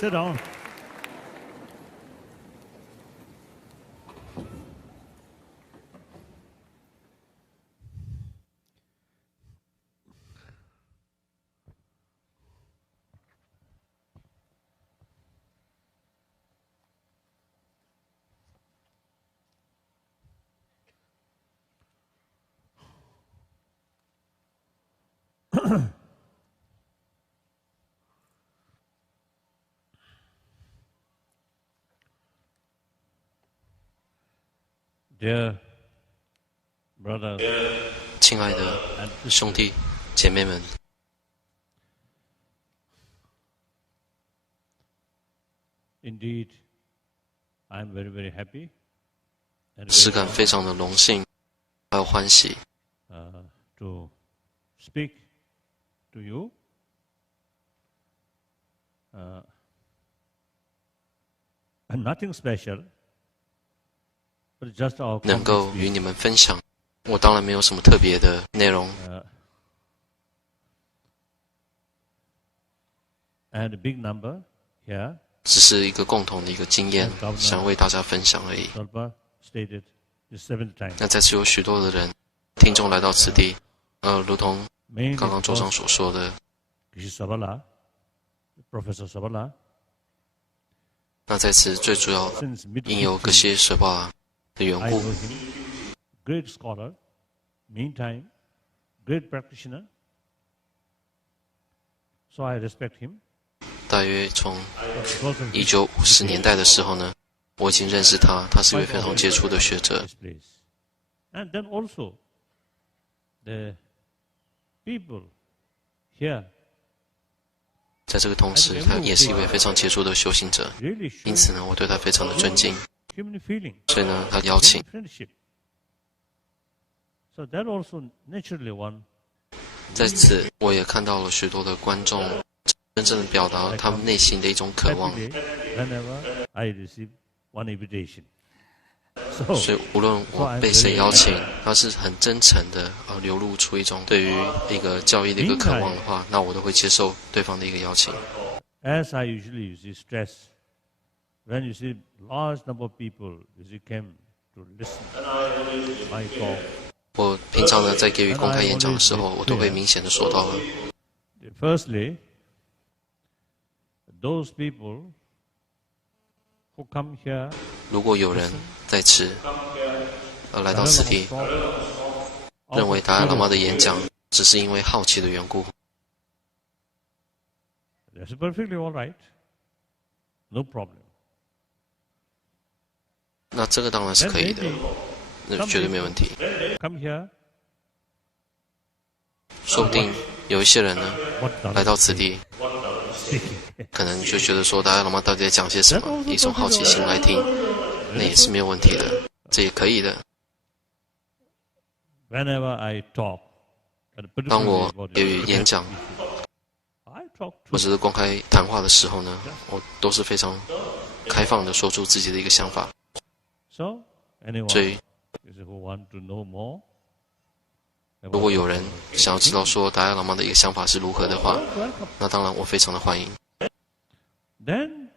Sit down. Dear brothers 亲爱的 and 兄 sisters, 弟姐妹们， indeed, I am very, very happy and 实 very 感非 honored 常的荣幸，还有欢喜， to speak to you. And nothing special, but just our 能 common 够与 experience. 你们分享。我当然没有什么特别的内容， And a big number here, 只是一个共同的一个经验，想为大家分享而已。 Salpa stated, the seventh time. 那再次有许多的人听众来到此地，如同 Mainly 刚刚周长 because 所说的， Kishi Sabala, Professor Sabala, 那在此最主要 since mid 因有格西舍巴的缘 I 故， know him, great scholar, meantime, great practitioner. So I respect him. 大约从 Because of 1950年代的时候呢，我已经认识他，他是一位非常杰出的学者。 this place. And then also, the people here 在这个同时，他也是一位非常杰出的修行者， really show 因此呢，我对他非常的尊敬。 human feeling, 所以呢，他邀请 human friendship. So that also naturally one 在此，我也看到了许多的观众真正的表达他们内心的一种渴望。 happy day whenever I receive one invitation. So 所以无论我被谁邀请，他是很真诚的流露出一种对于一个教义的一个渴望的话，那我都会接受对方的一个邀请。 as I usually stress, when you see large number of people came to listen my talk, 我平常呢在给予公开演讲的时候，我都会明显的说到了。 firstly, those people who come here 如果有人在此来到此地，认为达赖喇嘛的演讲只是因为好奇的缘故， that's perfectly all right. No problem. 那这个当然是 Then 可以的， maybe 那绝对没问题。 come here, 说不定有一些人呢 what 来到此地，可能就觉得说达赖喇嘛到底在讲些什么，以一种好奇心来听，那也是没有问题的，这也可以的。 whenever I talk, and 当 particularly 我 about 给予演讲 I talk 或 to 者是公开谈话的时候呢，我都是非常开放的说出自己的一个想法。 so anyone 所以， who want to know more 如果有人想要知道说达赖喇嘛的一个想法是如何的话， welcome. 那当然我非常的欢迎。 Then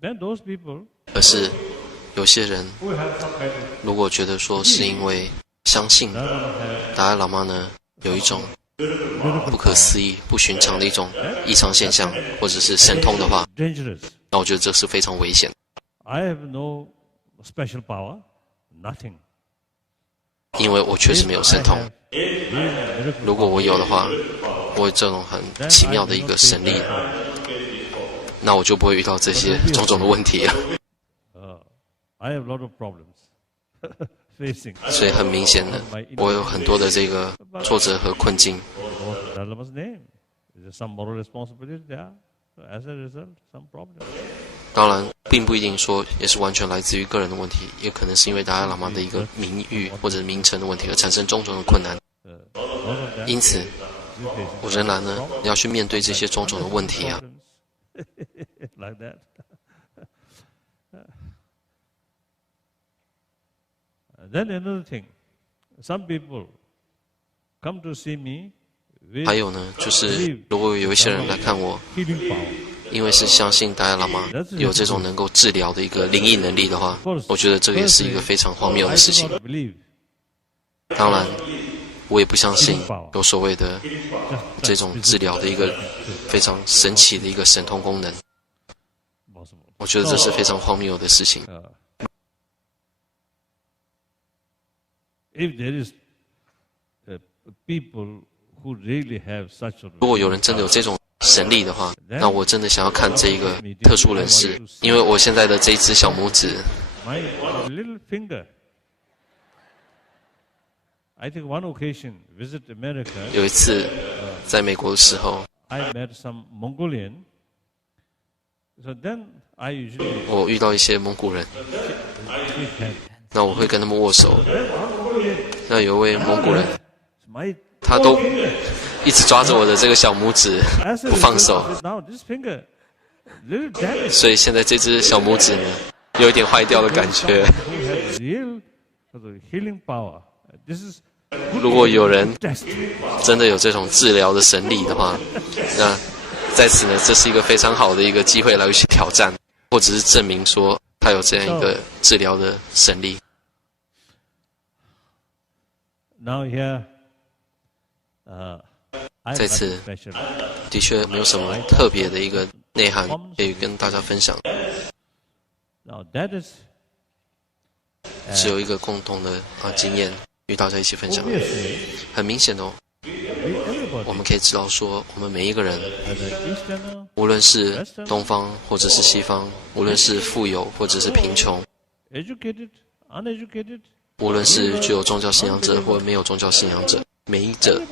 those people 可是有些人 who have some kind of 如果觉得说是因为相信 that one have 达赖喇嘛呢有一种不可思议、不寻常的一种异常现象，或者是神通的话， dangerous. 那我觉得这是非常危险的。 I have no special power, nothing. 因为我确实没有神通。 miracle 如果我有的话，我有这种很奇妙的一个神力，那我就不会遇到这些种种的问题啊。 I have a lot of problems facing 所以很明显的，我有很多的这个挫折和困境。 because Dalai Lama's name. Is there some moral responsibility there? So as a result, some problem. 当然，并不一定说也是完全来自于个人的问题，也可能是因为达赖喇嘛的一个名誉或者名称的问题而产生种种的困难。 Because of that, 因此， you facing 我仍然呢要去面对这些种种的问题啊。 problems like that. Then another thing, some people come to see me with 还有呢，就是如果有一些人来看我， healing power. 因为是相信达赖喇嘛有这种能够治疗的一个灵异能力的话，我觉得这个也是一个非常荒谬的事情。当然，我也不相信有所谓的这种治疗的一个非常神奇的一个神通功能。我觉得这是非常荒谬的事情。如果有人真的有这种神力的话，那我真的想要看这一个特殊人士，因为我现在的这一只小拇指，有一次在美国的时候，我遇到一些蒙古人，那我会跟他们握手。那有一位蒙古人，他都一直抓着我的这个小拇指不放手，所以现在这只小拇指呢，有一点坏掉的感觉。如果有人真的有这种治疗的神力的话，那在此呢，这是一个非常好的一个机会来去挑战，或者是证明说他有这样一个治疗的神力。在此的确没有什么特别的一个内涵可以跟大家分享，只有一个共同的经验与大家一起分享。很明显哦，我们可以知道说，我们每一个人，无论是东方或者是西方，无论是富有或者是贫穷，无论是具有宗教信仰者或没有宗教信仰者，每一者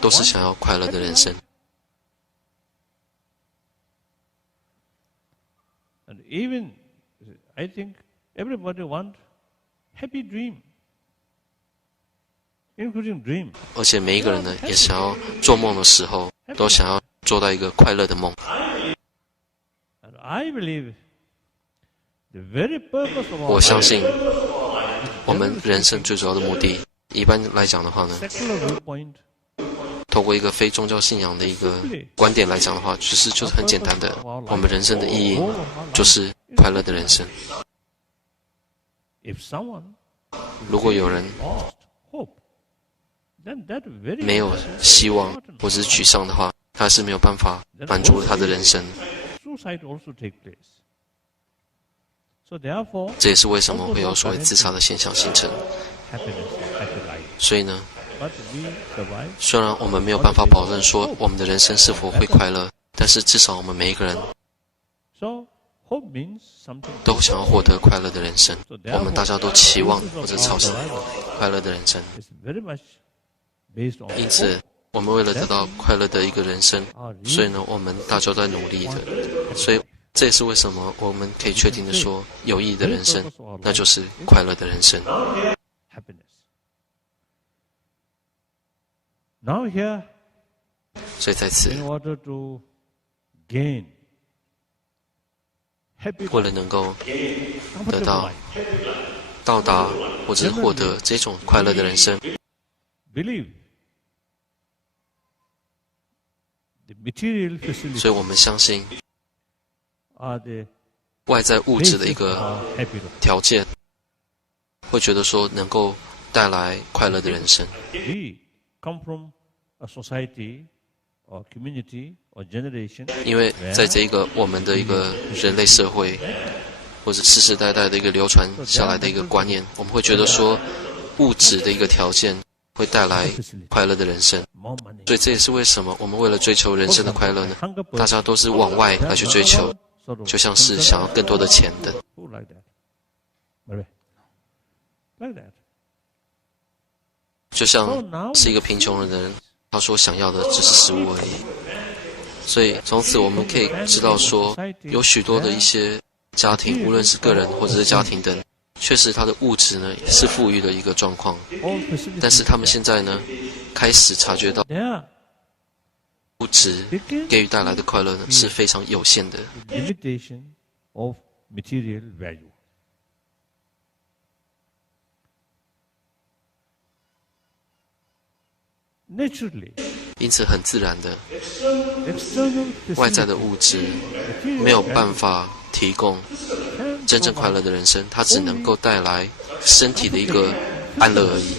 都是想要快乐的人生。And even, I think everybody want happy dream, including dream. 而且每一个人呢，也想要做梦的时候，都想要做到一个快乐的梦。And I believe the very purpose of our 我相信，我们人生最主要的目的，一般来讲的话呢， secular viewpoint, 透过一个非宗教信仰的一个观点来讲的话，就是很简单的，我们人生的意义就是快乐的人生。if someone 如果有人 lost hope, then that very 没有希望或者是沮丧的话，他是没有办法满足他的人生。 suicide also take place. So therefore, 这也是为什么会有所谓自杀的现象形成。 happiness, happy life. 所以呢， But we survive. 虽然我们没有办法保证说我们的人生是否会快乐，但是至少我们每一个人 So hope means something. 都想要获得快乐的人生。我们大家都期望或者朝向快乐的人生。 It's very much based on 因此，我们为了得到快乐的一个人生，所以呢，我们大家都在努力的。所以，这也是为什么我们可以确定的说，有意义的人生，那就是快乐的人生。 happiness. Now here, 所以在此， in order to gain happy 为了能够得 comfortable 到 life, 到达或者是获得这种快乐的人生， believe the material 所以 facilities 我们相信 are the 外在物质的 basis 一 of 个 our happy life. 条件，会觉得说能够带来快乐的人生。 We come from a society or community or generation 因为在这一个我们的一个人类社会，或者世世代代的一个流传下来的一个观念，我们会觉得说，物质的一个条件会带来快乐的人生。 more money. 所以这也是为什么我们为了追求人生的快乐呢，大家都是往外来去追求，就像是想要更多的钱的。 Who like that? Maybe. Like that. 就像是一个贫穷人的人，他说想要的只是食物而已。所以从此我们可以知道说，有许多的一些家庭，无论是个人或者是家庭等，确实他的物质呢是富裕的一个状况， All facilities 但是他们现在呢开始察觉到 there 物质给予带来的快乐呢是非常有限的。 limitation of material value. Naturally, 因此很自然的，外在的物质没有办法提供真正快乐的人生，它只能够带来身体的一个安乐而已。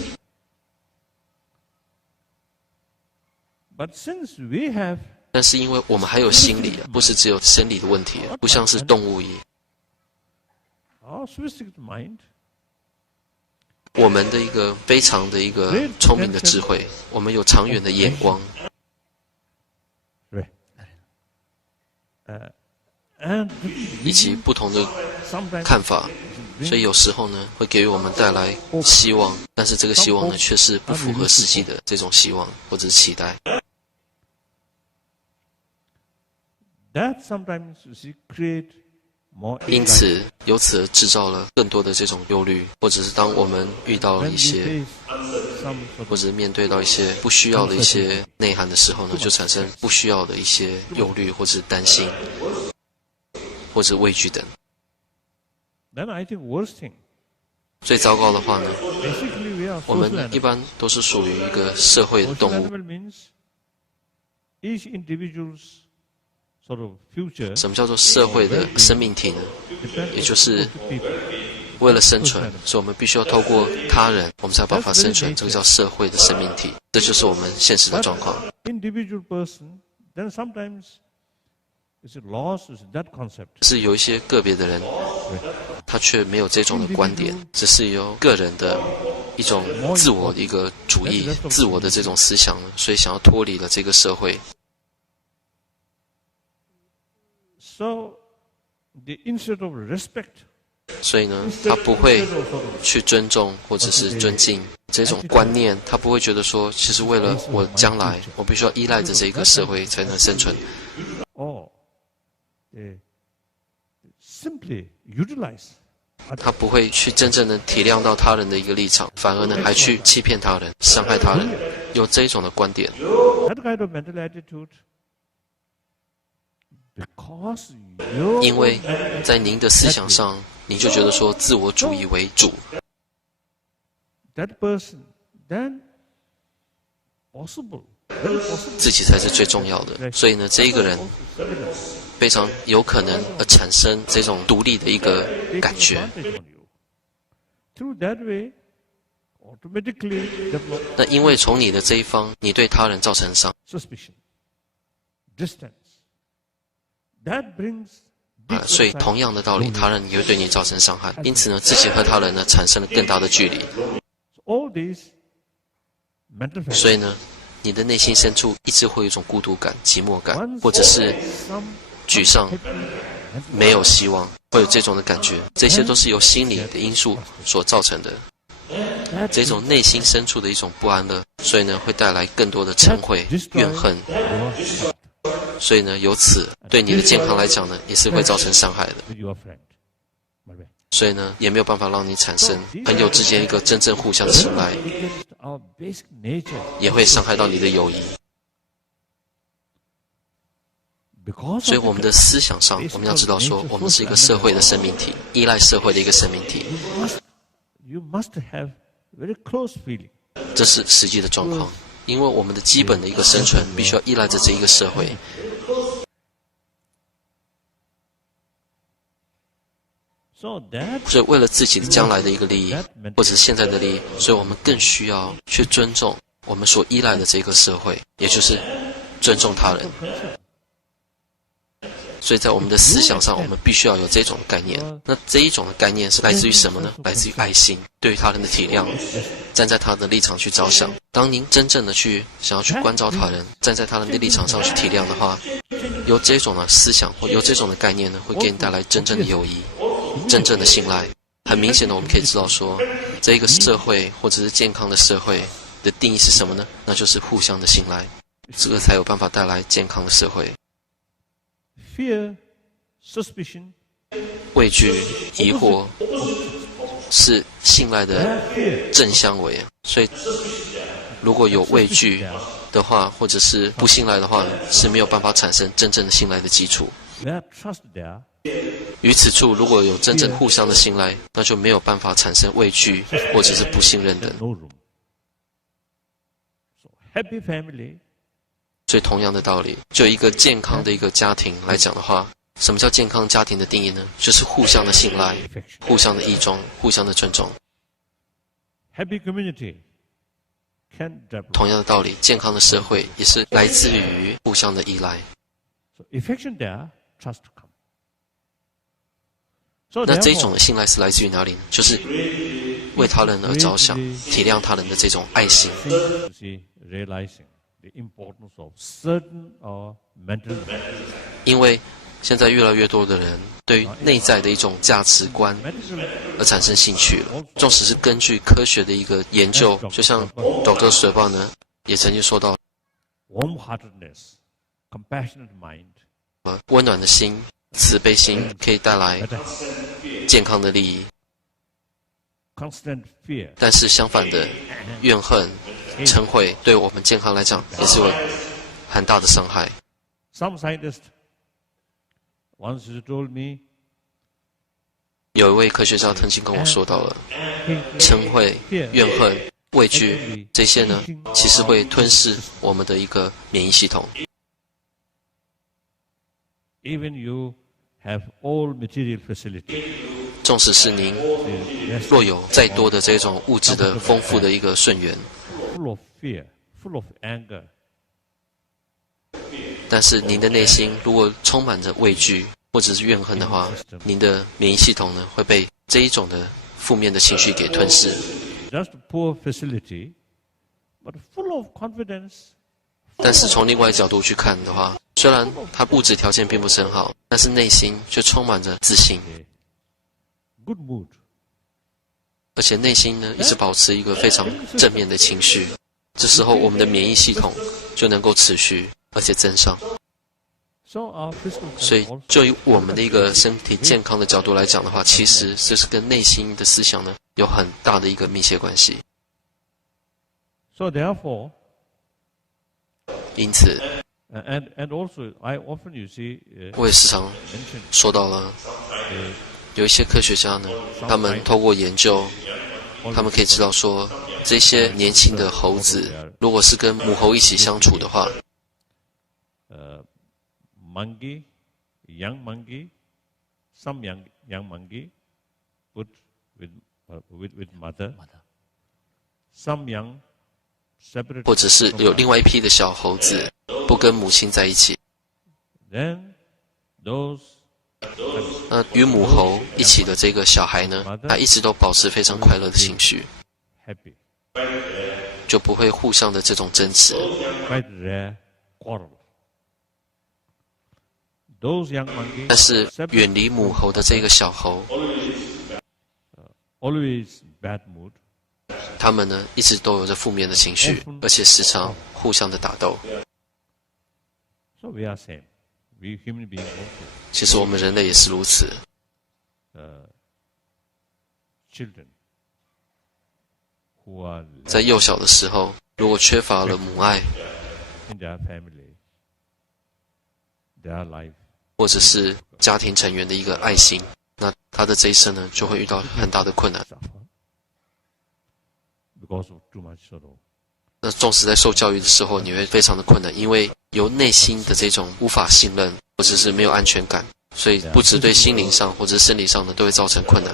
但是因为我们还有心理，不是只有生理的问题，不像是动物一样。我们的一个非常的一个聪明的智慧，我们有长远的眼光，以及不同的看法，所以有时候呢会给予我们带来希望，但是这个希望呢却是不符合实际的这种希望或者是期待。因此，由此而制造了更多的这种忧虑，或者是当我们遇到了一些，或者是面对到一些不需要的一些内涵的时候呢，就产生不需要的一些忧虑，或者是担心，或者畏惧等。最糟糕的话呢，我们一般都是属于一个社会的动物。什么叫做社会的生命体呢？也就是为了生存，所以我们必须要透过他人，我们才有办法生存。这个叫社会的生命体，这就是我们现实的状况。是有一些个别的人，他却没有这种的观点，只是由个人的一种自我的一个主义、自我的这种思想，所以想要脱离了这个社会。所以呢，他不会去尊重或者是尊敬这种观念，他不会觉得说，其实为了我将来，我必须要依赖着这个社会才能生存。他不会去真正的体谅到他人的一个立场，反而呢还去欺骗他人、伤害他人，有这一种的观点。因为在您的思想上，你就觉得说自我主义为主，自己才是最重要的。所以呢，这一个人非常有可能而产生这种独立的一个感觉。那因为从你的这一方，你对他人造成伤。所以同样的道理，他人也会对你造成伤害，因此呢，自己和他人呢产生了更大的距离。所以呢，你的内心深处一直会有一种孤独感、寂寞感，或者是沮丧、没有希望，会有这种的感觉。这些都是由心理的因素所造成的，这种内心深处的一种不安乐，所以呢，会带来更多的嗔恚、怨恨。所以呢，由此对你的健康来讲呢，也是会造成伤害的。所以呢，也没有办法让你产生朋友之间一个真正互相信赖，也会伤害到你的友谊。所以我们的思想上，我们要知道说，我们是一个社会的生命体，依赖社会的一个生命体。这是实际的状况。因为我们的基本的一个生存必须要依赖着这一个社会，所以为了自己的将来的一个利益，或者是现在的利益，所以我们更需要去尊重我们所依赖的这个社会，也就是尊重他人。所以在我们的思想上，我们必须要有这种概念。那这一种的概念是来自于什么呢？来自于爱心，对于他人的体谅，站在他的立场去着想。当您真正的想要去关照他人，站在他人的立场上去体谅的话，有这种的思想或有这种的概念呢，会给你带来真正的友谊，真正的信赖。很明显的，我们可以知道说，这一个社会或者是健康的社会的定义是什么呢？那就是互相的信赖，这个才有办法带来健康的社会。畏惧、疑惑是信赖的正相违，所以如果有畏惧的话，或者是不信赖的话，是没有办法产生真正的信赖的基础。于此处，如果有真正互相的信赖，那就没有办法产生畏惧或者是不信任的。所以同样的道理，就一个健康的一个家庭来讲的话，什么叫健康家庭的定义呢？就是互相的信赖、互相的依中、互相的尊重。同样的道理，健康的社会也是来自于互相的依赖。那这种的信赖是来自于哪里呢？就是为他人而着想，体谅他人的这种爱心。因为现在越来越多的人对于内在的一种价值观而产生兴趣了，纵使是根据科学的一个研究，就像 Dr. 水豹呢也曾经说到，温暖的心、慈悲心可以带来健康的利益，但是相反的怨恨、嗔恚对我们健康来讲也是有很大的伤害。有一位科学家曾经跟我说到了，嗔恚、怨恨、畏惧这些呢，其实会吞噬我们的一个免疫系统。纵使是您若有再多的这种物质的丰富的一个顺源，但是您的内心如果充满着畏惧或者是怨恨的话，您的免疫系统呢会被这一种的负面的情绪给吞噬。但是从另外一个角度去看的话，虽然它物质条件并不是很好，但是内心却充满着自信，而且内心呢一直保持一个非常正面的情绪。这时候我们的免疫系统就能够持续而且增上。所以就以我们的一个身体健康的角度来讲的话，其实这是跟内心的思想呢有很大的一个密切关系。因此我也时常说到了，有一些科学家呢，他们透过研究，他们可以知道说，这些年轻的猴子如果是跟母猴一起相处的话young monkey, some young monkey put with mother, some young separate. 或者是有另外一批的小猴子不跟母亲在一起，与母猴一起的这个小孩呢，他一直都保持非常快乐的情绪，就不会互相的这种争执。但是远离母猴的这个小猴，他们呢一直都有着负面的情绪，而且时常互相的打斗。其实我们人类也是如此。在幼小的时候，如果缺乏了母爱，或者是家庭成员的一个爱心，那他的这一生呢就会遇到很大的困难。那纵使在受教育的时候，你会非常的困难，因为由内心的这种无法信任，或者是没有安全感，所以不只对心灵上或者生理上呢都会造成困难。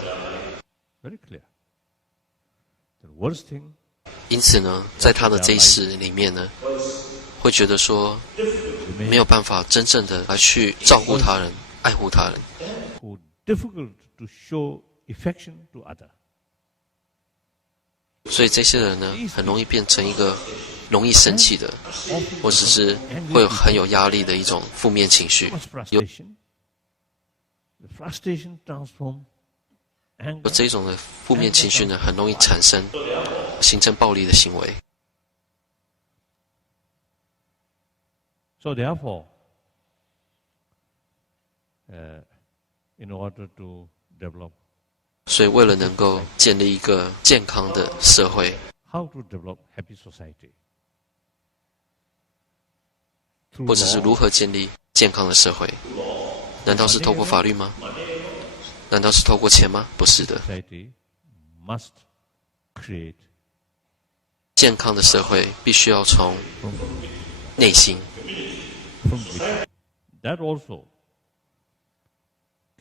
因此呢，在他的这一世里面呢，会觉得说没有办法真正的来去照顾他人、爱护他人。所以这些人呢，很容易变成一个容易生气的，或者是会有很有压力的一种负面情绪。有这种的负面情绪呢，很容易形成暴力的行为。So therefore, in order to develop, 所以为了能够建立一个健康的社会， how to develop happy society? 或者是如何建立健康的社会？难道是透过法律吗？难道是透过钱吗？不是的。健康的社会必须要从内心 That also,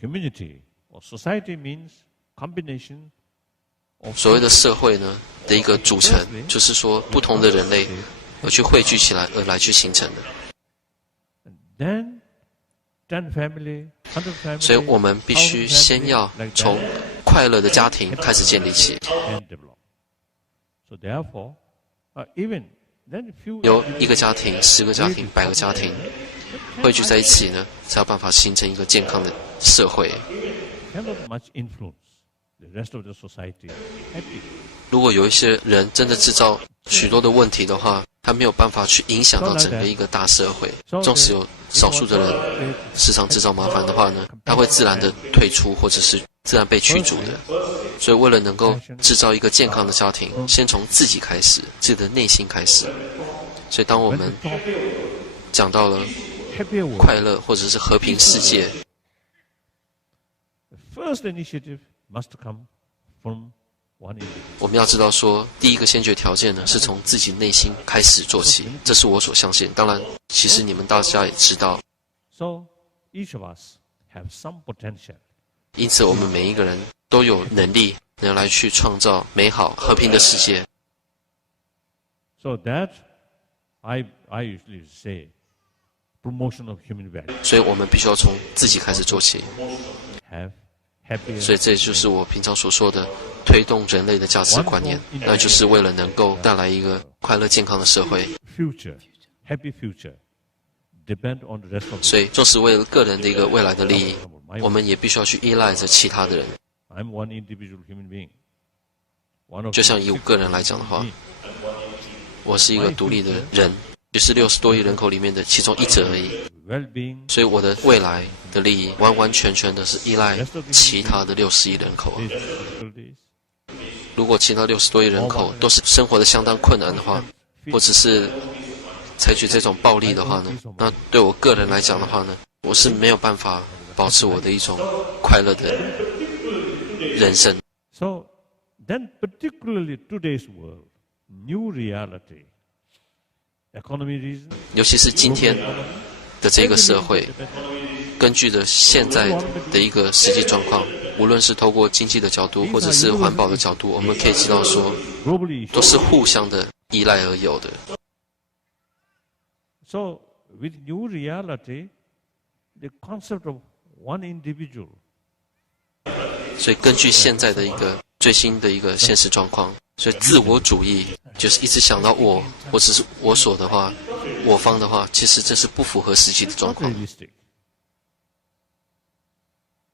community or society means combination. 所谓的社会呢的一个组成，就是说不同的人类而去汇聚起来而来去形成的。所以我们必须先要从快乐的家庭开始建立起，由一个家庭、10个家庭、100个家庭汇聚在一起呢，才有办法形成一个健康的社会。如果有一些人真的制造许多的问题的话，他没有办法去影响到整个一个大社会。纵使有少数的人时常制造麻烦的话呢，他会自然的退出，或者是自然被驱逐的。所以为了能够制造一个健康的家庭，先从自己开始，自己的内心开始。所以当我们讲到了快乐或者是和平世界，我们要知道说，第一个先决条件呢，是从自己内心开始做起，这是我所相信。当然，其实你们大家也知道。因此，我们每一个人都有能力能来去创造美好和平的世界。So that I usually say promotion of human value. 所以我们必须要从自己开始做起。所以这就是我平常所说的推动人类的价值观念，那就是为了能够带来一个快乐健康的社会。所以，纵使为了个人的一个未来的利益，我们也必须要去依赖着其他的人。就像以我个人来讲的话，我是一个独立的人，就是60多亿人口里面的其中一者而已。所以我的未来的利益完完全全的是依赖其他的60亿人口。如果其他60多亿人口都是生活的相当困难的话，或者是采取这种暴力的话呢，那对我个人来讲的话呢，我是没有办法保持我的一种快乐的人生。So then particularly today's world, new reality, economy reason, 尤其是今天的这个社会，根据着现在的一个实际状况，无论是透过经济的角度或者是环保的角度，我们可以知道说，都是互相的依赖而有的。So with new reality, the concept of one individual. 所以根据现在的一个最新的一个现实状况，所以自我主义就是一直想到我，或者是我所的话，我方的话，其实这是不符合实际的状况。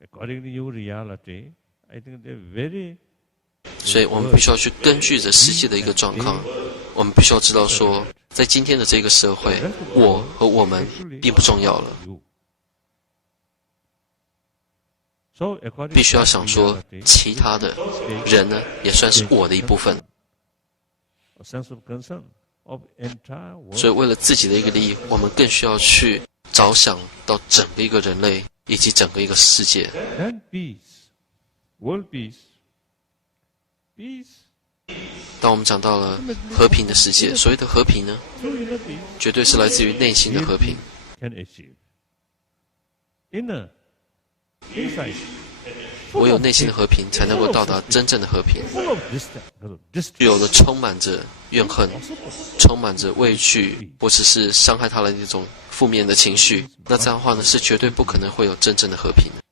According to new reality, I think they're very. 所以我们必须要去根据着实际的一个状况，我们必须要知道说，在今天的这个社会，我和我们并不重要了。必须要想说，其他的人呢，也算是我的一部分。所以为了自己的一个利益，我们更需要去着想到整个一个人类以及整个一个世界。当我们讲到了和平的世界，所谓的和平呢，绝对是来自于内心的和平。唯有内心的和平，才能够到达真正的和平。有了充满着怨恨、充满着畏惧，或者是伤害他的那种负面的情绪，那这样的话呢，是绝对不可能会有真正的和平的。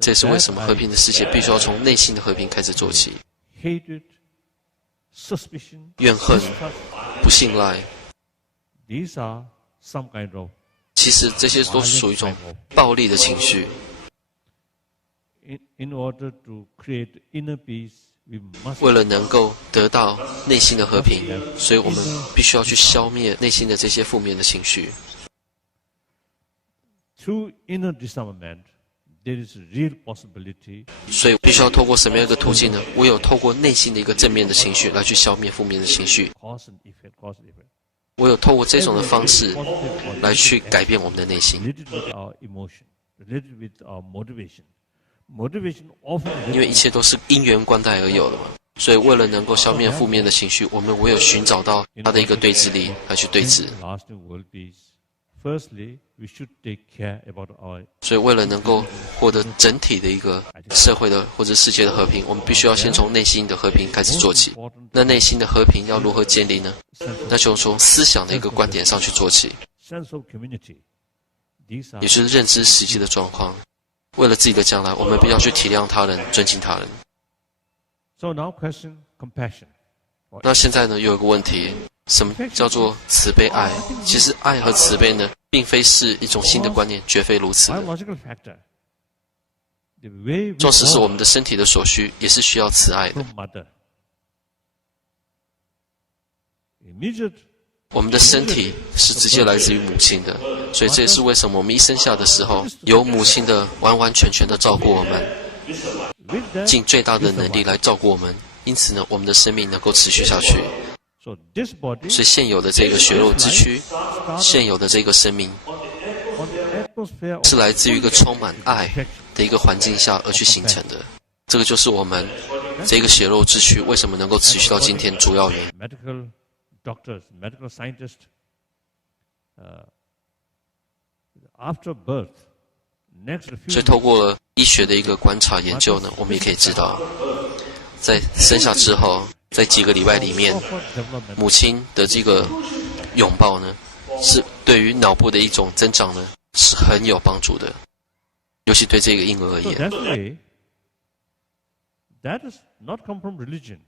这也是为什么和平的世界必须要从内心的和平开始做起。怨恨、不信赖，其实这些都是属于一种暴力的情绪。为了能够得到内心的和平，所以我们必须要去消灭内心的这些负面的情绪。所以必须要透过什么样一个途径呢？唯有透过内心的一个正面的情绪来去消灭负面的情绪。唯有透过这种的方式来去改变我们的内心。因为一切都是因缘关带而有的嘛。所以为了能够消灭负面的情绪，我们唯有寻找到它的一个对峙力来去对峙。所以为了能够获得整体的一个社会的或者世界的和平，我们必须要先从内心的和平开始做起。那内心的和平要如何建立呢？那就从思想的一个观点上去做起，也就是认知实际的状况。为了自己的将来，我们必须要去体谅他人，尊敬他人。那现在呢，又有个问题，什么叫做慈悲爱？其实爱和慈悲呢，并非是一种新的观念，绝非如此的。纵使是我们的身体的所需，也是需要慈爱的。我们的身体是直接来自于母亲的，所以这也是为什么我们一生下的时候，由母亲的完完全全的照顾我们，尽最大的能力来照顾我们。因此呢，我们的生命能够持续下去。所以现有的这个血肉之躯，现有的这个生命，是来自于一个充满爱的一个环境下而去形成的。这个就是我们这个血肉之躯为什么能够持续到今天主要原因。所以透过了医学的一个观察研究呢，我们也可以知道，在生下之后，在几个礼拜里面，母亲的这个拥抱呢，是对于脑部的一种增长呢，是很有帮助的，尤其对这个婴儿而言。That is not come from religion,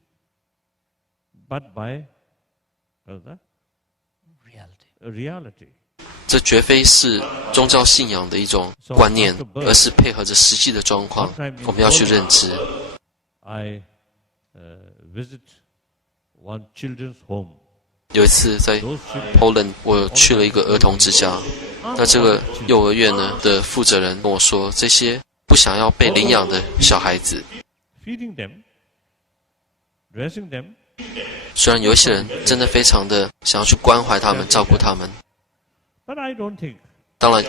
but by reality. 这绝非是宗教信仰的一种观念，而是配合着实际的状况，我们要去认知。有一次在 Poland， 我去了一个儿童之家，那这个幼儿园呢的负责人跟我说，这些不想要被领养的小孩子，虽然有一些人真的非常的想要去关怀他们、照顾他们，当然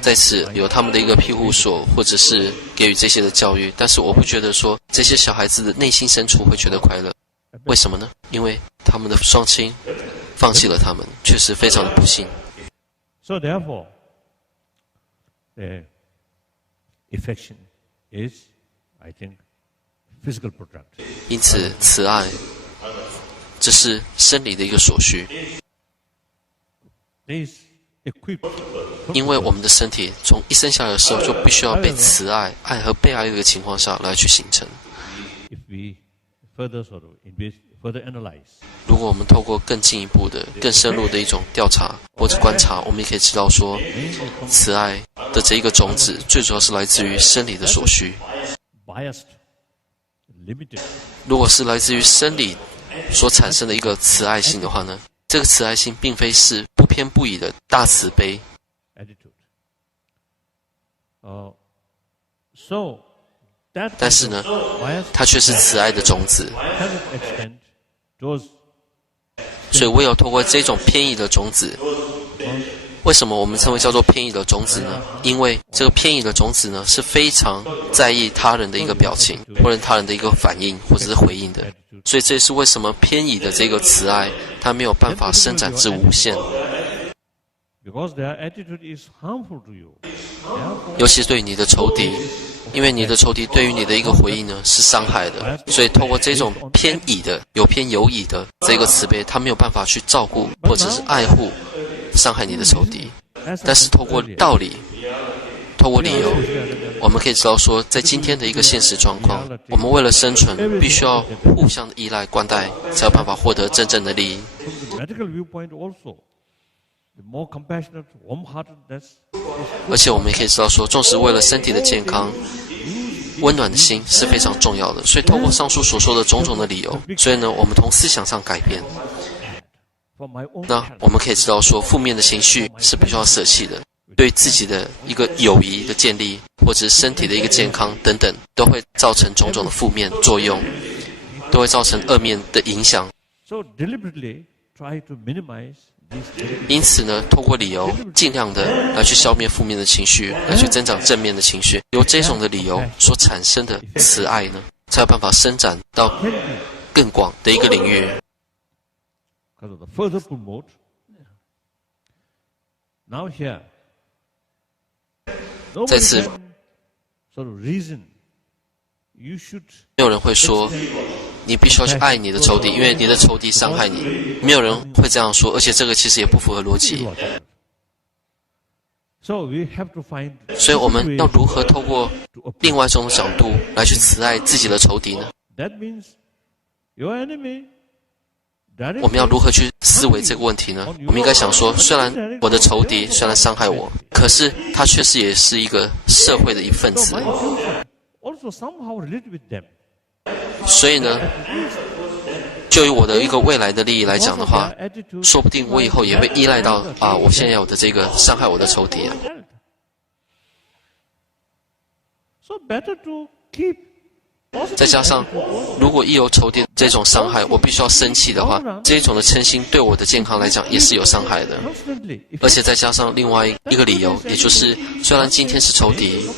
在此有他们的一个庇护所，或者是给予这些的教育，但是我不觉得说这些小孩子的内心深处会觉得快乐。为什么呢？因为他们的双亲放弃了他们，确实非常的不幸。So therefore, affection is, I think, physical product. 因此，慈爱这是生理的一个所需。因为我们的身体从一生下来的时候就必须要被慈爱、爱和被爱的一个情况下来去形成。如果我们透过更进一步的、更深入的一种调查或者观察，我们也可以知道说，慈爱的这一个种子，最主要是来自于生理的所需。如果是来自于生理所产生的一个慈爱性的话呢，这个慈爱性并非是不偏不倚的大慈悲。但是呢，它却是慈爱的种子。所以唯有透过这种偏倚的种子，为什么我们称为叫做偏倚的种子呢？因为这个偏倚的种子呢，是非常在意他人的一个表情，或者他人的一个反应或者是回应的。所以这也是为什么偏倚的这个慈爱，它没有办法伸展至无限。尤其是对于你的仇敌，因为你的仇敌对于你的一个回应呢是伤害的，所以透过这种偏倚的、有偏有倚的这个慈悲，他没有办法去照顾或者是爱护伤害你的仇敌。但是透过道理、透过理由，我们可以知道说，在今天的一个现实状况，我们为了生存，必须要互相的依赖、关待，才有办法获得真正的利益。而且我们也可以知道说，纵使为了身体的健康，温暖的心是非常重要的。所以透过上述所说的种种的理由，所以呢，我们从思想上改变。那我们可以知道说，负面的情绪是必须要舍弃的，对自己的一个友谊的建立，或者是身体的一个健康等等，都会造成种种的负面作用，都会造成恶面的影响。因此呢，透过理由尽量的来去消灭负面的情绪，来去增长正面的情绪。由这种的理由所产生的慈爱呢，才有办法伸展到更广的一个领域。在此，没有人会说你必须要去爱你的仇敌，因为你的仇敌伤害你。没有人会这样说，而且这个其实也不符合逻辑。所以我们要如何透过另外一种角度来去慈爱自己的仇敌呢？我们要如何去思维这个问题呢？我们应该想说，虽然我的仇敌虽然伤害我，可是他确实也是一个社会的一份子。所以呢，就以我的一个未来的利益来讲的话，说不定我以后也会依赖到我现在有的这个伤害我的仇敌啊。再加上，如果一有仇敌这种伤害，我必须要生气的话，这一种的嗔心对我的健康来讲也是有伤害的。而且再加上另外一个理由，也就是虽然今天是仇敌，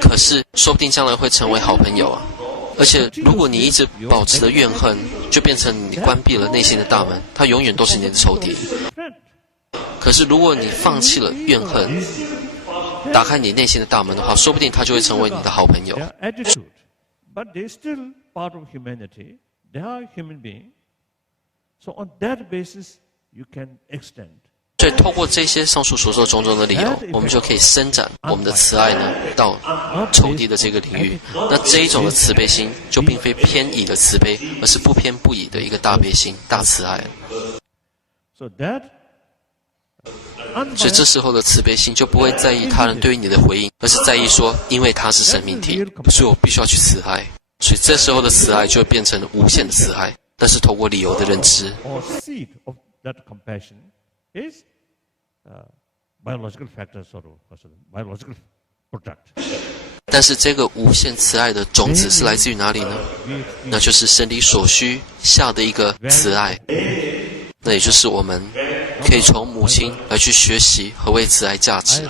可是说不定将来会成为好朋友啊。而且如果你一直保持着怨恨，就变成你关闭了内心的大门，他永远都是你的仇敌。可是如果你放弃了怨恨，打开你内心的大门的话，说不定他就会成为你的好朋友。所以透过这些上述所说种种的理由，我们就可以伸展我们的慈爱呢到仇敌的这个领域。那这一种的慈悲心就并非偏倚的慈悲，而是不偏不倚的一个大悲心、大慈爱。所以这时候的慈悲心就不会在意他人对于你的回应，而是在意说，因为他是生命体，所以我必须要去慈爱。所以这时候的慈愛就会变成无限的慈愛，但是透过理由的认知。但是这个无限慈愛的种子是来自于哪里呢？那就是生理所需下的一个慈愛。那也就是我们可以从母亲来去学习何谓慈愛价值。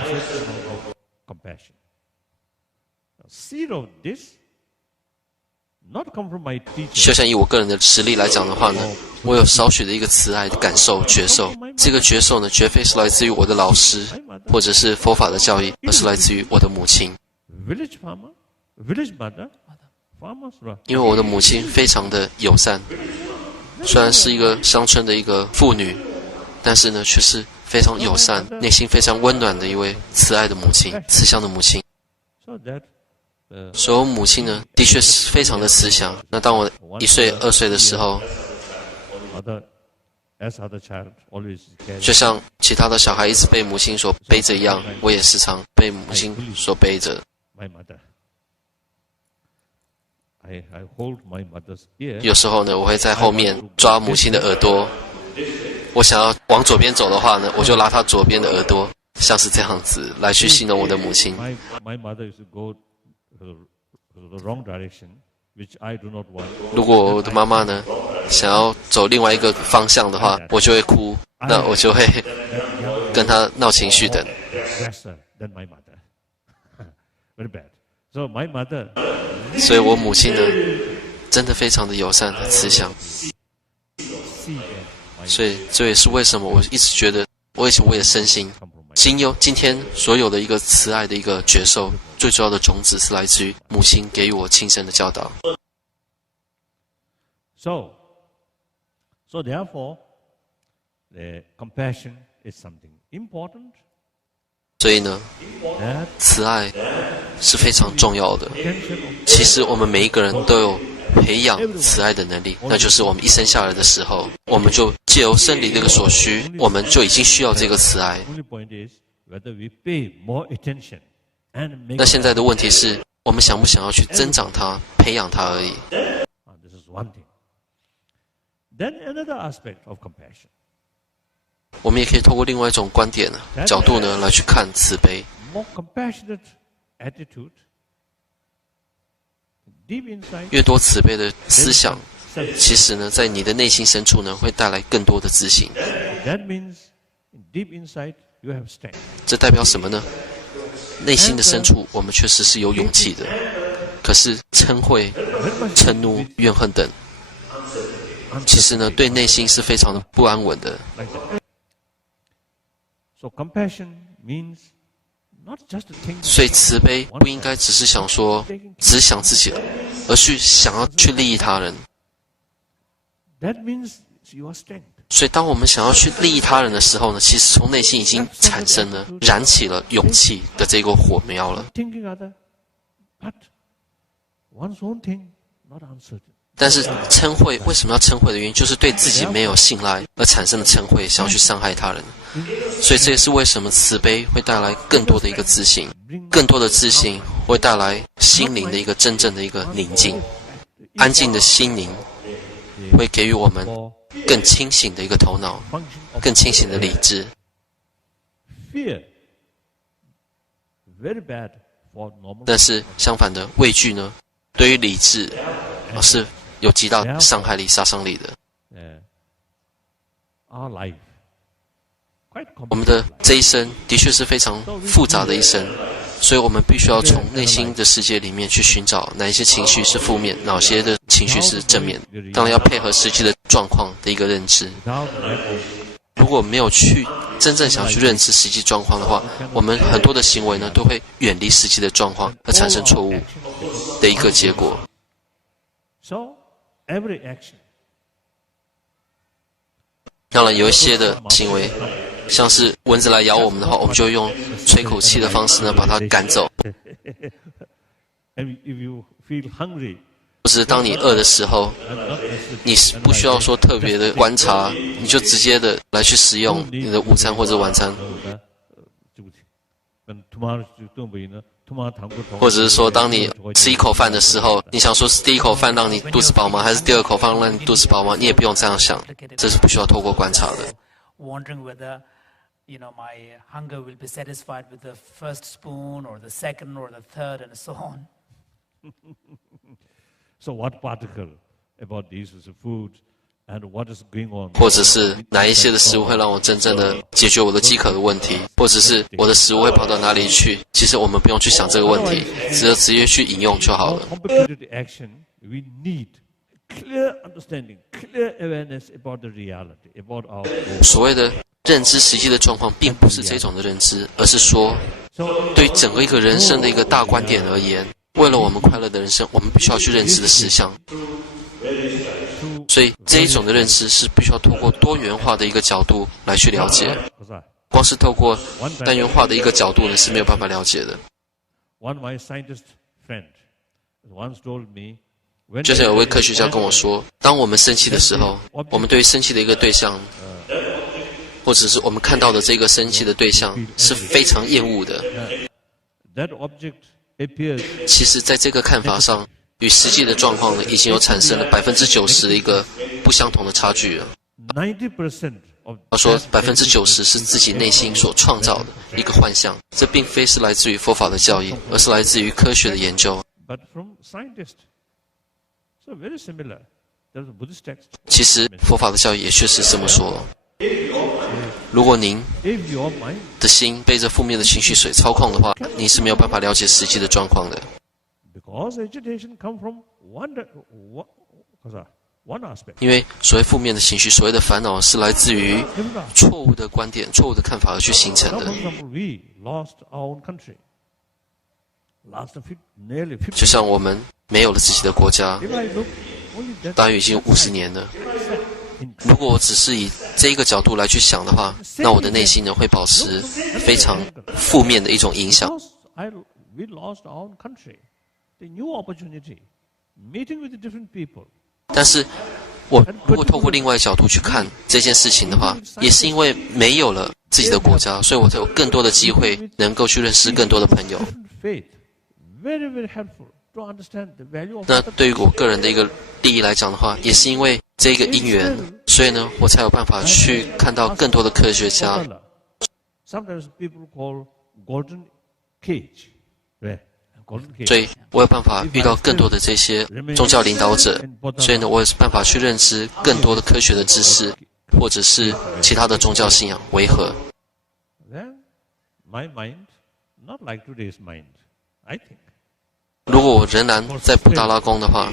就像以我个人的实力来讲的话呢，我有少许的一个慈爱的感受觉受，这个觉受呢绝非是来自于我的老师或者是佛法的教义，而是来自于我的母亲。因为我的母亲非常的友善，虽然是一个乡村的一个妇女，但是呢却是非常友善，内心非常温暖的一位慈爱的母亲，慈祥的母亲。所以我母亲呢的确是非常的慈祥。那当我1岁2岁的时候，就像其他的小孩一直被母亲所背着一样，我也时常被母亲所背着。有时候呢我会在后面抓母亲的耳朵，我想要往左边走的话呢，我就拉她左边的耳朵，像是这样子来去形容我的母亲。如果我的妈妈呢想要走另外一个方向的话，我就会哭，那我就会跟她闹情绪等。所以我母亲呢真的非常的友善和慈祥。所以这也是为什么我一直觉得我也深信今天所有的一个慈爱的一个觉受，最主要的种子是来自于母亲给予我亲身的教导。So therefore, the compassion is something important. 所以呢，慈爱是非常重要的。其实我们每一个人都有培养慈爱的能力，那就是我们一生下来的时候，我们就借由生理这个所需，我们就已经需要这个慈爱。那现在的问题是，我们想不想要去增长它、培养它而已。我们也可以透过另外一种观点角度呢来去看慈悲。越多慈悲的思想，其实呢在你的内心深处呢会带来更多的自信。这代表什么呢？内心的深处我们确实是有勇气的，可是嗔恚嗔怒、怨恨等，其实呢，对内心是非常的不安稳的。所以慈悲不应该只是想说，只想自己，而是想要去利益他人。所以当我们想要去利益他人的时候呢，其实从内心已经产生了、燃起了勇气的这个火苗了。但是嗔恚为什么要嗔恚的原因，就是对自己没有信赖而产生的嗔恚，想要去伤害他人。所以这也是为什么慈悲会带来更多的一个自信，更多的自信会带来心灵的一个真正的一个宁静，安静的心灵会给予我们更清醒的一个头脑，更清醒的理智。但是相反的，畏惧呢，对于理智是有极大伤害力、杀伤力的。我们的这一生的确是非常复杂的一生，所以我们必须要从内心的世界里面去寻找哪一些情绪是负面，哪些的情绪是正面。当然要配合实际的状况的一个认知。如果没有去真正想去认知实际状况的话，我们很多的行为呢都会远离实际的状况，而产生错误的一个结果。当然有一些的行为，像是蚊子来咬我们的话，我们就用吹口气的方式呢把它赶走。或是当你饿的时候，你不需要说特别的观察，你就直接的来去食用你的午餐或者晚餐。或者是说，当你吃一口饭的时候，你想说是第一口饭让你肚子饱吗？还是第二口饭让你肚子饱吗？你也不用这样想，这是不需要透过观察的。My hunger will be satisfied with the first spoon or the second or the third and so on. So what particle about this is food and what is going on? 或者是哪一些的食物会让我真正的解决我的饥渴的问题，或者是我的食物会跑到哪里去？其实我们不用去想这个问题，只要直接去饮用就好了。We need clear understanding, clear awareness about the reality, about our. 所谓的认知实际的状况，并不是这种的认知，而是说，对整个一个人生的一个大观点而言，为了我们快乐的人生，我们必须要去认知的实相。所以这一种的认知是必须要透过多元化的一个角度来去了解，光是透过单元化的一个角度呢是没有办法了解的。就像有位科学家跟我说，当我们生气的时候，我们对于生气的一个对象，或者是我们看到的这个生气的对象是非常厌恶的。其实在这个看法上，与实际的状况呢，已经有产生了90%的一个不相同的差距了。他说90%是自己内心所创造的一个幻象，这并非是来自于佛法的教义，而是来自于科学的研究。其实佛法的教义也确实这么说。如果您的心被这负面的情绪水操控的话，你是没有办法了解实际的状况的。因为所谓负面的情绪，所谓的烦恼，是来自于错误的观点、错误的看法而去形成的。就像我们没有了自己的国家，大约已经50年了。如果我只是以这一个角度来去想的话，那我的内心呢会保持非常负面的一种影响。但是我如果透过另外角度去看这件事情的话，也是因为没有了自己的国家，所以我才有更多的机会能够去认识更多的朋友。那对于我个人的一个利益来讲的话，也是因为这个因缘，所以呢，我才有办法去看到更多的科学家。所以我有办法遇到更多的这些宗教领导者，所以呢，我有办法去认知更多的科学的知识，或者是其他的宗教信仰为何。如果我仍然在布达拉宫的话，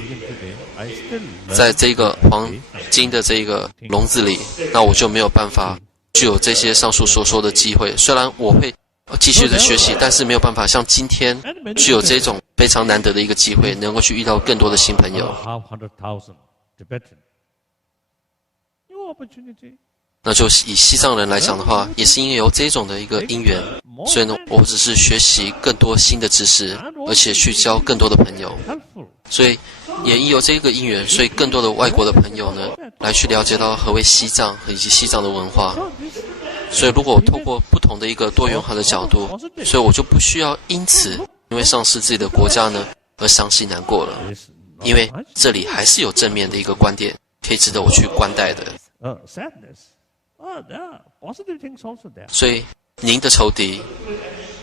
在这个黄金的这个笼子里，那我就没有办法具有这些上述所说的机会。虽然我会继续的学习，但是没有办法像今天具有这种非常难得的一个机会，能够去遇到更多的新朋友。那就以西藏人来讲的话，也是因为有这种的一个因缘，所以呢，我只是学习更多新的知识，而且去交更多的朋友。所以也因有这个因缘，所以更多的外国的朋友呢，来去了解到何为西藏以及西藏的文化。所以如果我透过不同的一个多元化的角度，所以我就不需要因此因为丧失自己的国家呢而伤心难过了，因为这里还是有正面的一个观点可以值得我去观待的。所以您的仇敌，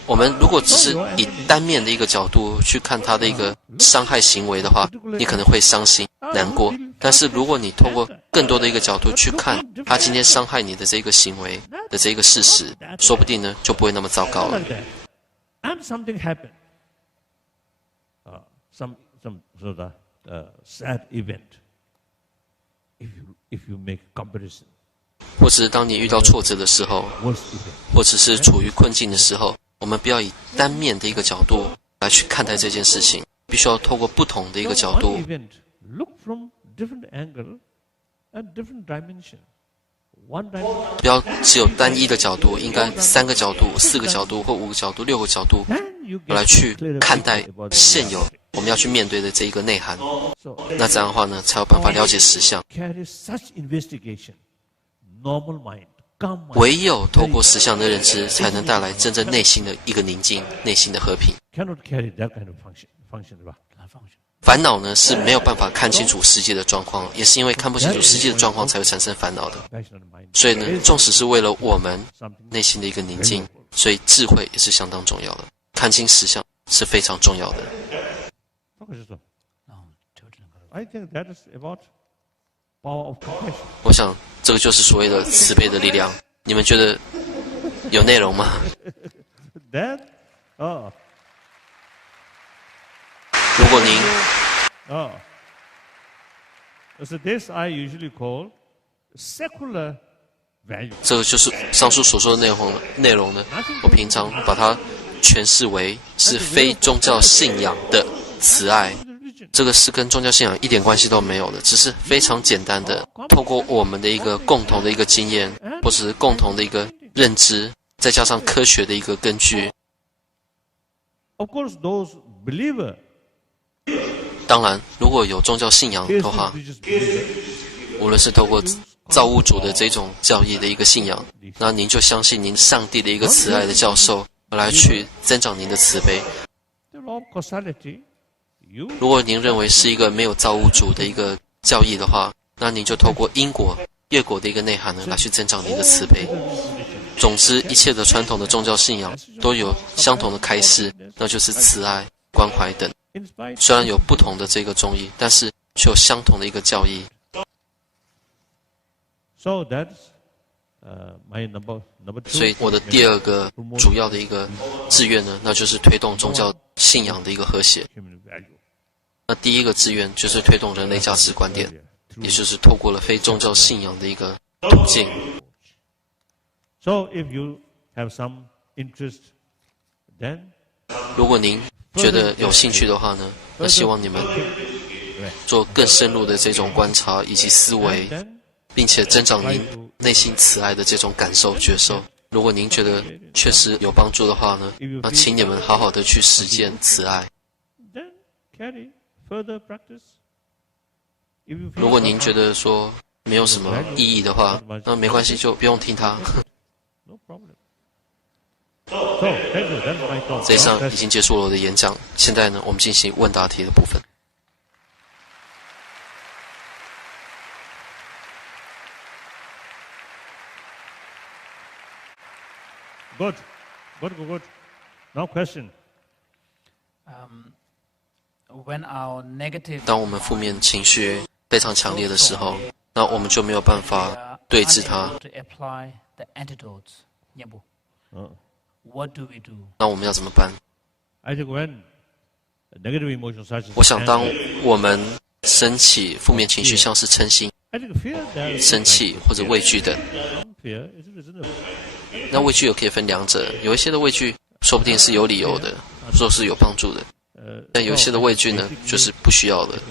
我们如果只是以单面的一个角度去看他的一个伤害行为的话，你可能会伤心难过。但是如果你透过更多的一个角度去看他今天伤害你的这个行为的这个事实，说不定呢就不会那么糟糕了。And something happened, some sort of sad event. If you make comparison. 或者是当你遇到挫折的时候，或者是处于困境的时候，我们不要以单面的一个角度来去看待这件事情，必须要透过不同的一个角度。不要只有单一的角度，应该3个角度、4个角度或5个角度、6个角度来去看待现有我们要去面对的这一个内涵。那这样的话呢，才有办法了解实相。唯有透过实相的认知，才能带来真正内心的一个宁静、内心的和平。烦恼呢是没有办法看清楚世界的状况，也是因为看不清楚世界的状况才会产生烦恼的。所以呢，纵使是为了我们内心的一个宁静，所以智慧也是相当重要的，看清实相是非常重要的。我想这个就是所谓的慈悲的力量，你们觉得有内容吗？如果您这个就是上述所说的内容呢，我平常把它诠释为是非宗教信仰的慈爱。这个是跟宗教信仰一点关系都没有的，只是非常简单的透过我们的一个共同的一个经验，或者是共同的一个认知，再加上科学的一个根据。当然，如果有宗教信仰的话，无论是透过造物主的这种教义的一个信仰，那您就相信您上帝的一个慈爱的教授，来去增长您的慈悲。如果您认为是一个没有造物主的一个教义的话，那您就透过因果、业果的一个内涵呢，来去增长您的慈悲。总之，一切的传统的宗教信仰都有相同的开示，那就是慈爱、关怀等。虽然有不同的这个宗义，但是却有相同的一个教义。所以我的第2个主要的一个志愿呢，那就是推动宗教信仰的一个和谐。那第1个志愿就是推动人类价值观点，也就是透过了非宗教信仰的一个途径。如果您觉得有兴趣的话呢，那希望你们做更深入的这种观察以及思维，并且增长您内心慈爱的这种感受觉受。如果您觉得确实有帮助的话呢，那请你们好好的去实践慈爱。如果您觉得说没有什么意义的话，那没关系，就不用听它。这一上已经结束了我的演讲，现在呢，我们进行问答题的部分。Good. Now question. 当我们负面情绪非常强烈的时候，那我们就没有办法对治它。那我们要怎么办？我想，当我们升起负面情绪，像是嗔心、生气或者畏惧等，那畏惧又可以分两者，有一些的畏惧说不定是有理由的，说是有帮助的，但有一些的畏惧呢，就是不需要的。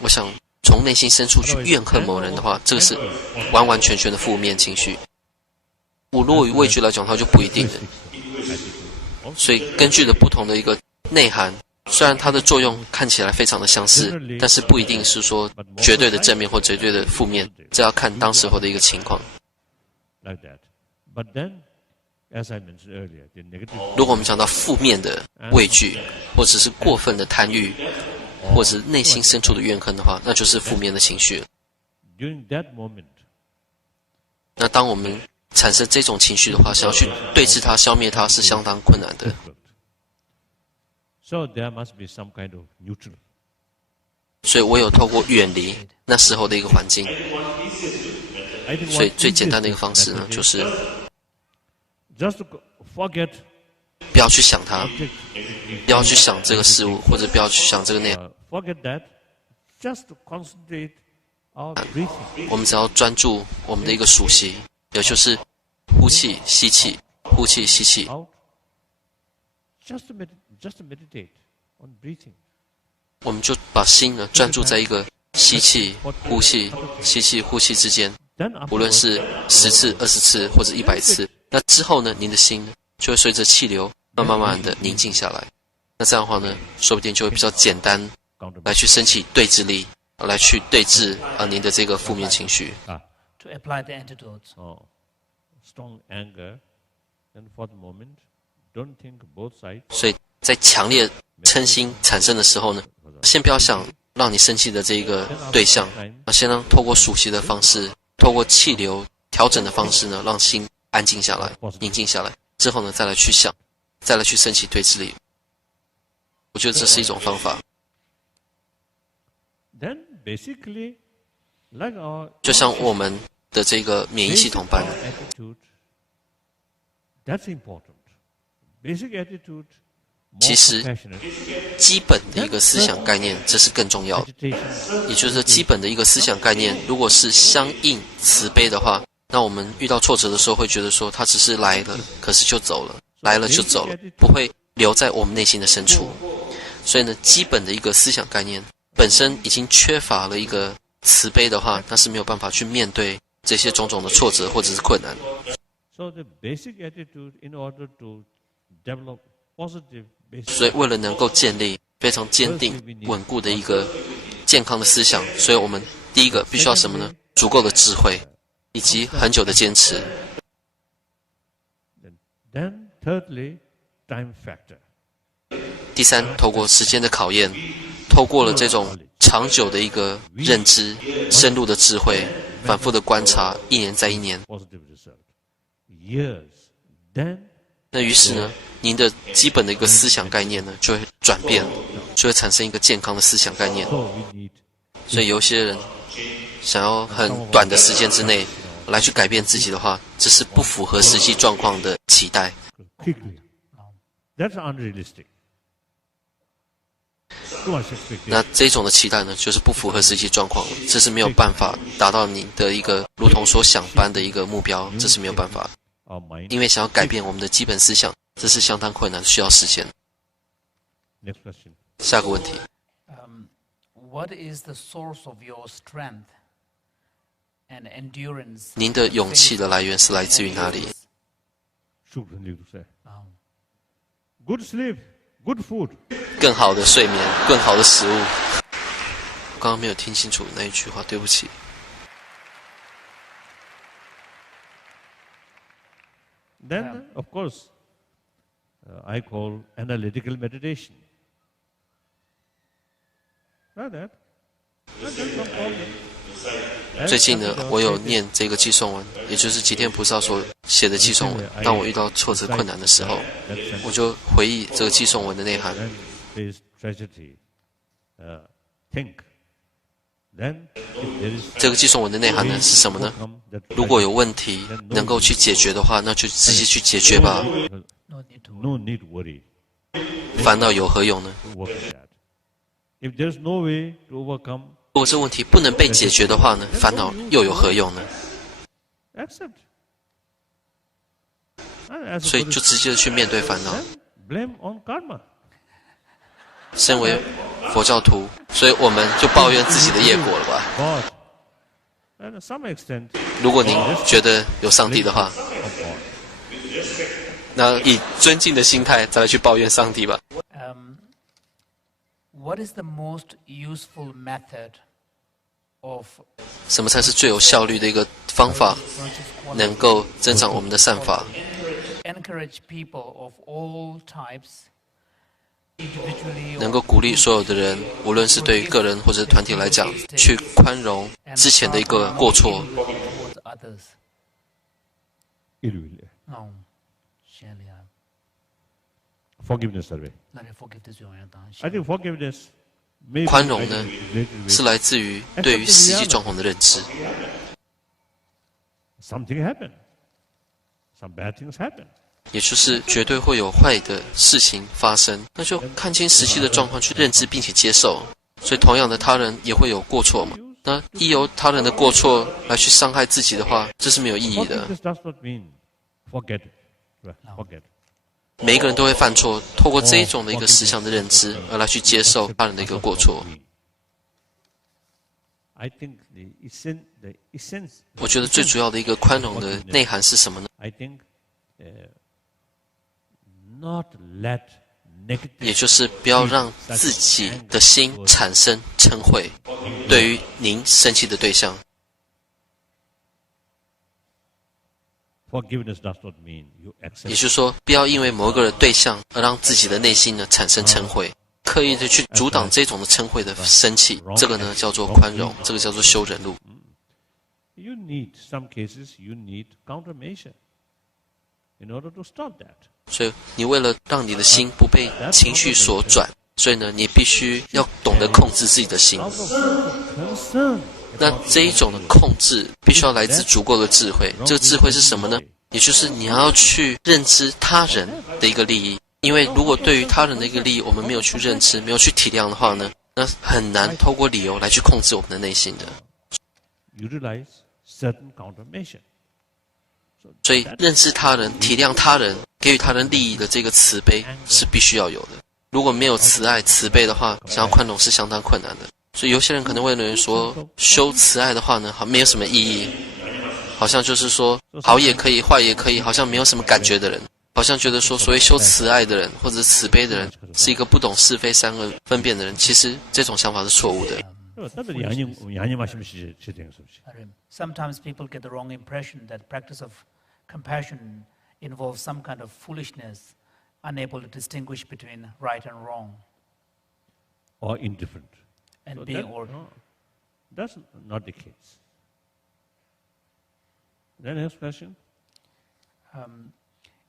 我想从内心深处去怨恨某人的话，这个是完完全全的负面情绪。如果以畏惧来讲，它就不一定的。所以根据的不同的一个内涵，虽然它的作用看起来非常的相似，但是不一定是说绝对的正面或绝对的负面，这要看当时候的一个情况。如果我们讲到负面的畏惧，或者是过分的贪欲，或者是内心深处的怨恨的话，那就是负面的情绪了。那当我们产生这种情绪的话，想要去对峙它、消灭它是相当困难的。所以唯有透过远离那时候的一个环境。所以最简单的一个方式呢，就是不要去想它，不要去想这个事物，或者不要去想这个内容。我们只要专注我们的一个属性，也就是呼气、吸气，呼气、吸气。我们就把心呢专注在一个吸气、呼气、吸气、呼气之间，无论是10次、20次或者100次。那之后呢，您的心呢就会随着气流慢慢的宁静下来。那这样的话呢，说不定就会比较简单，来去升起对峙力，来去对峙您的这个负面情绪。To apply the antidotes. Strong anger, and for the moment, don't think both sides. 所以在强烈嗔心产生的时候呢，先不要想让你生气的这一个对象，先让透过数息的方式，透过气流调整的方式呢，让心安静下来、宁静下来。之后呢，再来去想，再来去升起对峙力。我觉得这是一种方法。Then basically, like our 就像我们的这个免疫系统般。That's important. Basic attitude. 其实，基本的一个思想概念，这是更重要的。也就是说，基本的一个思想概念，如果是相应慈悲的话，那我们遇到挫折的时候，会觉得说，它只是来了，可是就走了，来了就走了，不会留在我们内心的深处。所以呢，基本的一个思想概念本身已经缺乏了一个慈悲的话，那是没有办法去面对这些种种的挫折或者是困难。So the basic attitude in order to develop positive. 所以为了能够建立非常坚定稳固的一个健康的思想，所以我们第一个必须要什么呢？足够的智慧以及很久的坚持。 Then thirdly, time factor. 第三，透过时间的考验，透过了这种长久的一个认知、深入的智慧、反复的观察，一年再一年。 Positive result. Years. Then 那于是呢，您的基本的一个思想概念呢，就会转变，就会产生一个健康的思想概念。所以有些人想要很短的时间之内来去改变自己的话，这是不符合实际状况的期待。 quickly. That's unrealistic. 那这种的期待呢，就是不符合实际状况了，这是没有办法达到你的一个如同所想般的一个目标，这是没有办法。因为想要改变我们的基本思想，这是相当困难，需要时间。Next question. 下个问题。What is the source of your strength and endurance? 您的勇气的来源是来自于哪里？ Good sleep, good food. 更好的睡眠，更好的食物。我刚刚没有听清楚那一句话，对不起。 Then, of course, I call analytical meditation. Not that. That's no problem. 最近呢，我有念这个寄颂文，也就是吉天菩萨所写的寄颂文。当我遇到挫折困难的时候，我就回忆这个寄颂文的内涵。 这个寄颂文的内涵呢是什么呢？如果有问题能够去解决的话，那就直接去解决吧。No need to worry. 烦恼有何用呢？ To work with that. If there's no way to overcome, 如果这问题不能被解决的话呢，烦恼又有何用呢？ accept. 所以就直接的去面对烦恼。 Blame on karma. 身为佛教徒，所以我们就抱怨自己的业果了吧？ God. And to some extent, 如果您觉得有上帝的话， of God. 那以尊敬的心态再来去抱怨上帝吧。What is the most useful method of 什么才是最有效率的一个方法， virtuous 能够增长我们的善法？ encourage people of all types, individually 能够鼓励所有的人，无论是对于个人或者团体来讲，去宽容之前的一个过错。 towards others? Illusion. No. Surely, Forgiveness survey. 나를 forgiveness 용한다. I think forgiveness may be 宽容呢， related with 是来自于对于实际状况的认知。 something happened. Some bad things happen. 也就是绝对会有坏的事情发生，那就看清实际的状况去认知并且接受。所以同样的，他人也会有过错嘛。那依由他人的过错来去伤害自己的话，这是没有意义的。 Forgiveness does not mean forget it. Right? Forget. 每一个人都会犯错，透过这一种的一个思想的认知，而来去接受他人的一个过错。 I think the essence. 我觉得最主要的一个宽容的内涵是什么呢？ I think not let negative. 也就是不要让自己的心产生嗔恚，对于您生气的对象。 Forgiveness does not mean you 也 accept. 就是说，不要因为某一个对象而让自己的内心呢产生嗔恚，刻意的去阻挡这种的嗔恚的生气，这个呢叫做宽容，这个叫做修忍路。 You need some cases. You need countermeasure in order to stop that. 所以你为了让你的心不被情绪所转，所以呢你必须要懂得控制自己的心。 Out of concern. 那这一种的控制必须要来自足够的智慧。这个智慧是什么呢？也就是你要去认知他人的一个利益。因为如果对于他人的一个利益我们没有去认知，没有去体谅的话呢，那很难透过理由来去控制我们的内心的。 Utilize certain countermeasure. 所以认知他人、体谅他人、给予他人利益的这个慈悲是必须要有的。如果没有慈爱、慈悲的话，想要宽容是相当困难的。所以有些人可能会认为说，修慈爱的话呢，好没有什么意义，好像就是说好也可以，坏也可以，好像没有什么感觉的人，好像觉得说所谓修慈爱的人或者慈悲的人是一个不懂是非善恶分辨的人。其实这种想法是错误的。 Sometimes people get the wrong impression that practice of compassion involves some kind of foolishness, unable to distinguish between right and wrong, Or indifferent. and So being that- or no, that's not the case. Then next question.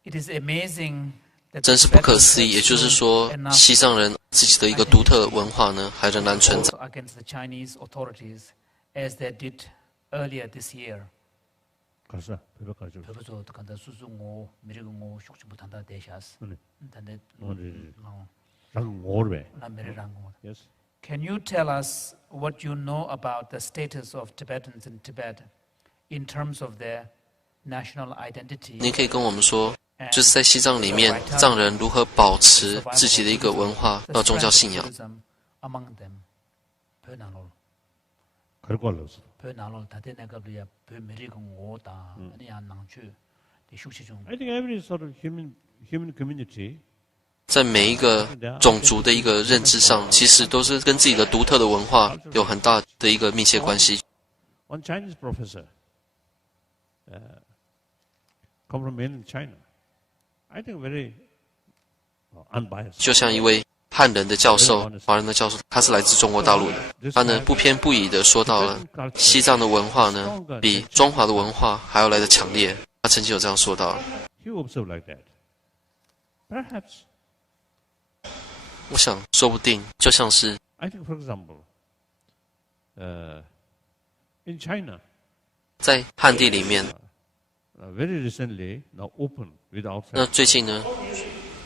it is amazing that 真是不可 Tibetans 思议， have 也就是 shown 说， enough 西藏人自己的一个独特文化呢，还仍然存在。 also against the Chinese authorities as they did earlier this year. 가르쳐. 별로 가르쳐. 그래서 간다 수수고 미리고 숙지 못한다 대샤스. 네. 근데 오늘 랑 오르베. 나 미리랑 거. Yes. Can you tell us what you know about the status of Tibetans in Tibet in terms of their national identity? 您可以跟我们说，就是在西藏里面，藏人如何保持自己的一个文化和宗教信仰？ among them. 변화로 그럴거 알았어. 변화로 다들 내가 그야 변미리고 오다. 아니 안 낭주. 숙시 중. I think every sort of human community 在每一个种族的一个认知上，其实都是跟自己的独特的文化有很大的一个密切关系。 one Chinese professor come from mainland China. I think very unbiased. 就像一位汉人的教授、华人的教授，他是来自中国大陆的，他呢不偏不倚的说到了西藏的文化呢比中华的文化还要来的强烈。他曾经有这样说到。 He observed like that. Perhaps 我想，说不定就像是 I think, for example, in China, 在汉地里面， very recently now open with 那 outside. 最近呢，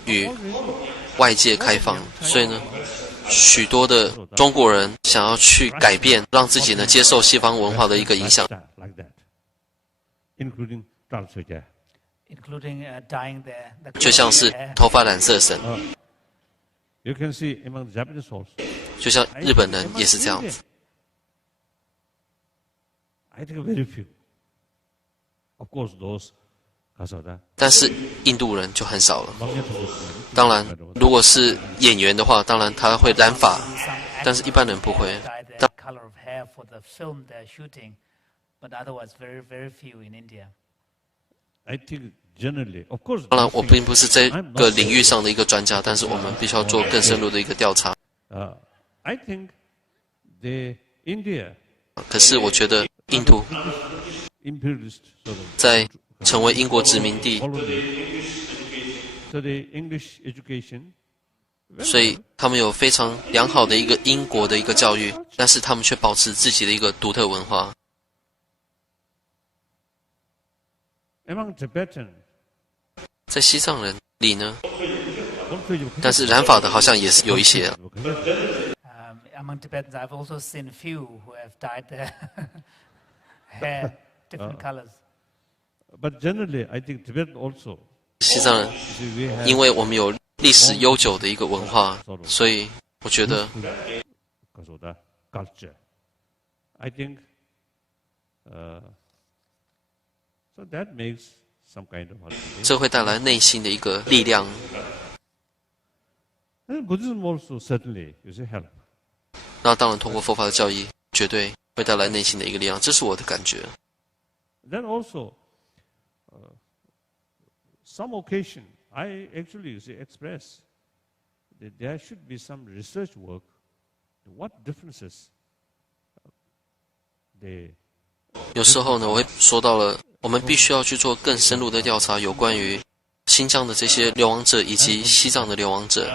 与外界开放，所以呢，许多的中国人想要去改变，让自己呢接受西方文化的一个影响，就像是头发染色神，就像日本人也是这样子。但是印度人就很少了。当然，如果是演员的话，当然他会染发，但是一般人不会。当然，我并不是这个领域上的一个专家，但是我们必须要做更深入的一个调查。可是我觉得印度在成为英国殖民地，所以他们有非常良好的一个英国的一个教育，但是他们却保持自己的一个独特文化。在西藏人里呢，但是染发的好像也是有一些。Among Tibetans, I've also seen a few who have dyed their hair different colors. But generally, I think Tibet also. 西藏人，因为我们有历史悠久的一个文化，所以我觉得 culture. I think so that makes some kind of. 这会带来内心的一个力量。And Buddhism also certainly is a help. 那当然，通过佛法的教义，绝对会带来内心的一个力量，这是我的感觉。Then also, some occasion, I actually express that there should be some research work. What differences they. 有时候呢，我会说到了，我们必须要去做更深入的调查，有关于新疆的这些流亡者以及西藏的流亡者。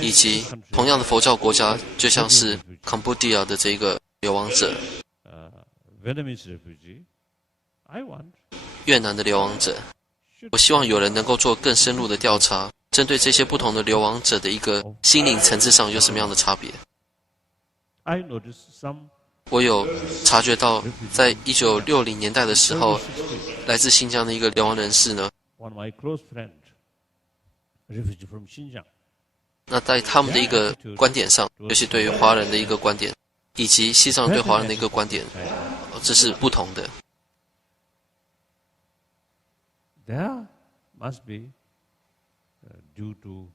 以及同样的佛教国家，就像是康布地亚的这个流亡者，越南的流亡者，我希望有人能够做更深入的调查，针对这些不同的流亡者的一个心灵层次上有什么样的差别。我有察觉到，在1960年代的时候，来自新疆的一个流亡人士呢，那在他们的一个观点上，尤其对于华人的一个观点，以及西藏对华人的一个观点，这是不同的。There must be due to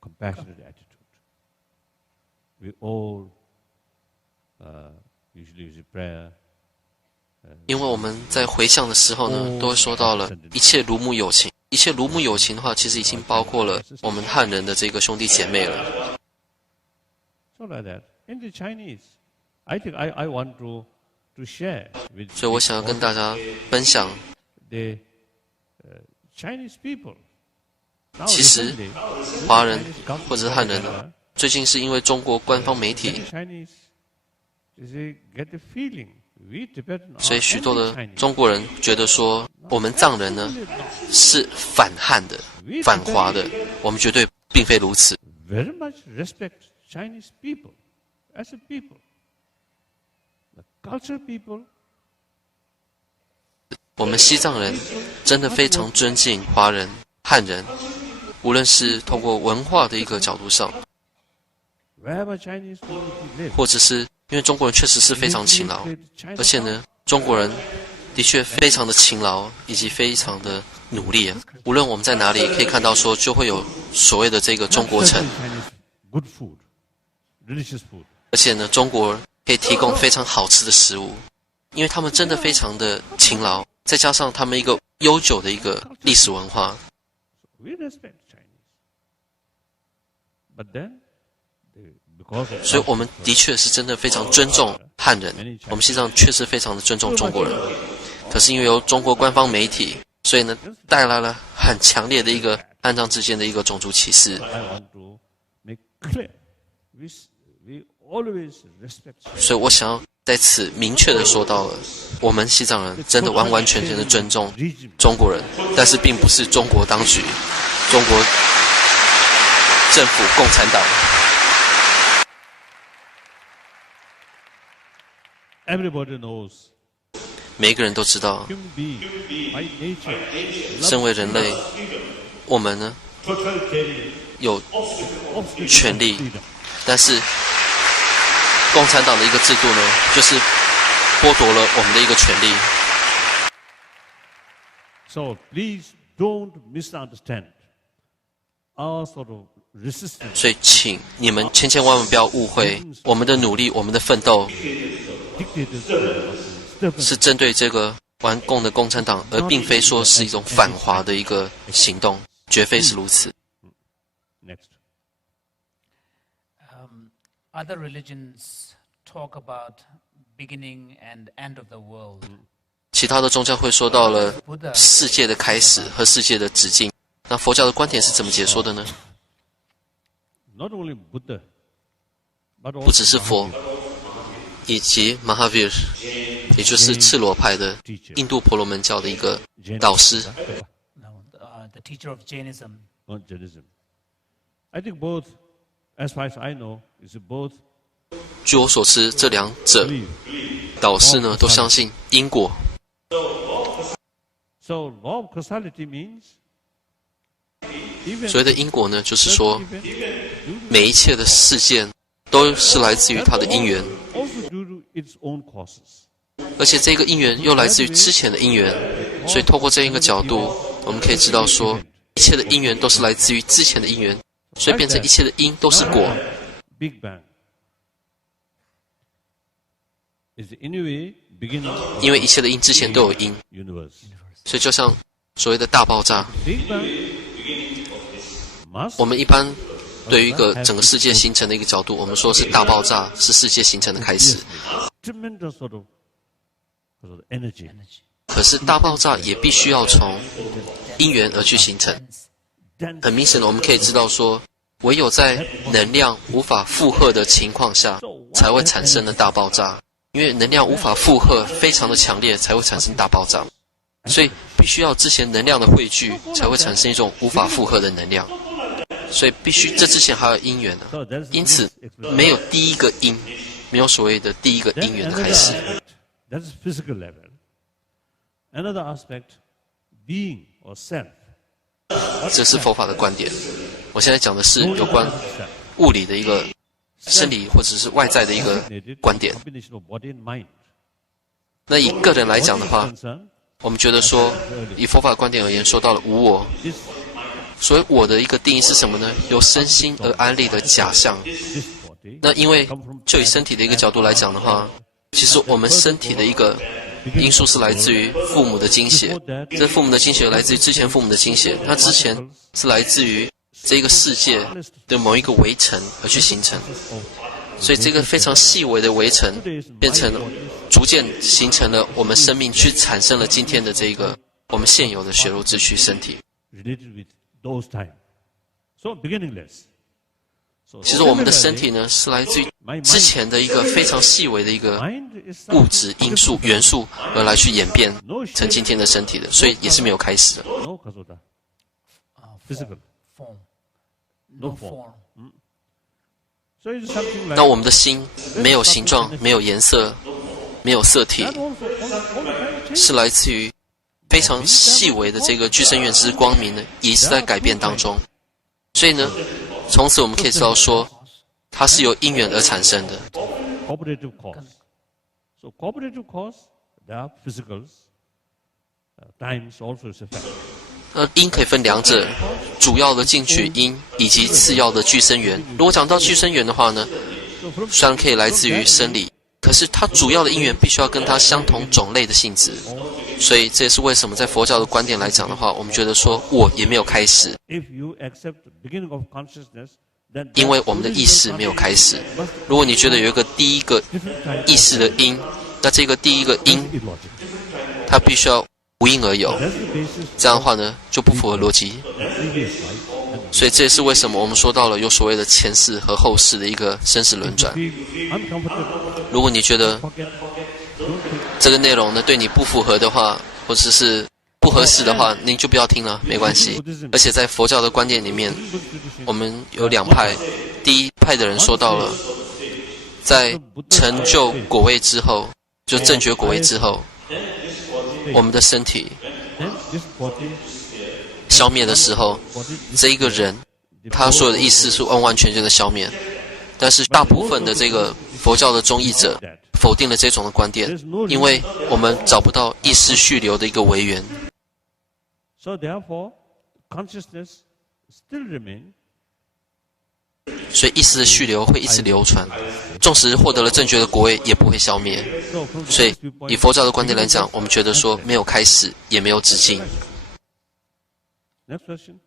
compassionate attitude. We all usually use prayer. 因为我们在回向的时候呢，都会说到了一切如母有情。一切如母有情的话，其实已经包括了我们汉人的这个兄弟姐妹了。So like that. In the Chinese, I think I want to share with. 所以我想要跟大家分享 the Chinese people. 其实华人或者是汉人呢，最近是因为中国官方媒体，所以许多的中国人觉得说，我们藏人呢是反汉的、反华的，我们绝对并非如此。Very much respect Chinese people as a people, the cultural people. 我们西藏人真的非常尊敬华人、汉人，无论是通过文化的一个角度上，或者是因为中国人确实是非常勤劳，而且呢，中国人的确非常的勤劳，以及非常的努力。无论我们在哪里，可以看到说，就会有所谓的这个中国城。而且呢，中国可以提供非常好吃的食物，因为他们真的非常的勤劳，再加上他们一个悠久的一个历史文化。所以我们的确是真的非常尊重汉人，我们西藏确实非常的尊重中国人。可是因为由中国官方媒体，所以呢带来了很强烈的一个汉藏之间的一个种族歧视。所以我想要在此明确的说到了，我们西藏人真的完完全全的尊重中国人，但是并不是中国当局、中国政府、共产党。Everybody knows. 每个人都知道，身为人类，我们呢有权利，但是共产党的一个制度呢，就是剥夺了我们的一个权利。So please don't misunderstand our sort of resistance. 所以，请你们千万不要误会，我们的努力、我们的奋斗，是针对这个顽共的共产党，而并非说是一种反华的一个行动，绝非是如此。Next. Other religions talk about beginning and end of the world. 其他的宗教会说到了世界的开始和世界的止境。那佛教的观点是怎么解说的呢？ Not only Buddha, but 不只是佛，以及 Mahavir， 也就是赤裸派的印度婆罗门教的一个导师。The teacher of Jainism. Jainism. I think both, as far as I know, is both. 据我所知，这两者导师呢都相信因果。So law of causality means. 所谓的因果呢，就是说，每一切的事件都是来自于它的因缘，而且这个因缘又来自于之前的因缘，所以透过这一个角度，我们可以知道说，一切的因缘都是来自于之前的因缘，所以变成一切的因都是果。因为一切的因之前都有因，所以就像所谓的大爆炸。我们一般对于一个整个世界形成的一个角度，我们说是大爆炸是世界形成的开始。可是大爆炸也必须要从因缘而去形成。很明显的，我们可以知道说，唯有在能量无法负荷的情况下，才会产生的大爆炸。因为能量无法负荷非常的强烈，才会产生大爆炸。所以必须要之前能量的汇聚，才会产生一种无法负荷的能量。所以必须这之前还有因缘呢，因此没有第一个因，没有所谓的第一个因缘的开始。That's physical level. Another aspect, being or self. 这是佛法的观点。我现在讲的是有关物理的一个生理或者是外在的一个观点。那以个人来讲的话，我们觉得说，以佛法的观点而言，说到了无我。所以我的一个定义是什么呢？由身心而安立的假象。那因为就以身体的一个角度来讲的话，其实我们身体的一个因素是来自于父母的精血，这父母的精血来自于之前父母的精血，那之前是来自于这个世界的某一个围城而去形成。所以这个非常细微的围城，变成了逐渐形成了我们生命，去产生了今天的这个我们现有的血肉之躯身体。其实我们的身体呢，是来自于之前的一个非常细微的一个物质因素元素而来去演变成今天的身体的，所以也是没有开始的。那我们的心没有形状，没有颜色，没有色体，是来自于非常细微的这个具身原之光明呢，也是在改变当中。所以呢，从此我们可以知道说，它是由因缘而产生的。因可以分两者，主要的进取因以及次要的具身缘。如果讲到具身缘的话呢，虽然可以来自于生理，可是它主要的因缘必须要跟它相同种类的性质。所以这也是为什么在佛教的观点来讲的话，我们觉得说我也没有开始，因为我们的意识没有开始。如果你觉得有一个第一个意识的因，那这个第一个因它必须要无因而有，这样的话呢就不符合逻辑。所以这也是为什么我们说到了有所谓的前世和后世的一个生死轮转。如果你觉得这个内容呢对你不符合的话，或者是不合适的话，您就不要听了，没关系。而且在佛教的观念里面，我们有两派。第一派的人说到了，在成就果位之后，就正觉果位之后，我们的身体消灭的时候，这一个人他所有的意识是完完全全的消灭。但是大部分的这个佛教的中译者否定了这种的观点，因为我们找不到意识续流的一个为源。So therefore, consciousness still remains. 所以意识的续流会一直流传，纵使获得了正觉的果位，也不会消灭。所以以佛教的观点来讲，我们觉得说没有开始，也没有止境。Next question.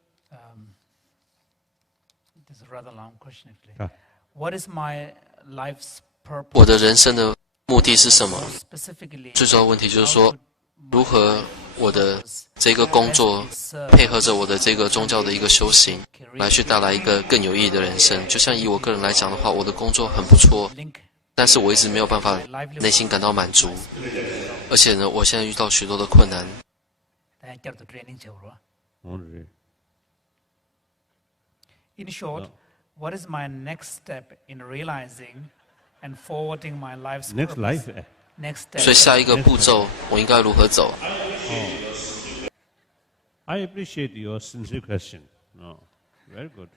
This is a rather long question, actually. What is my life's purpose? 我的人生的目的是什么？最主要问题就是说，如何我的这个工作配合着我的这个宗教的一个修行，来去带来一个更有意义的人生。就像以我个人来讲的话，我的工作很不错，但是我一直没有办法内心感到满足，而且呢，我现在遇到许多的困难。In short, what is my next step in realizing and forwarding my life's Next life. Next step. 所以下一个步骤我应该如何走？ I appreciate your sincere question. No, very good.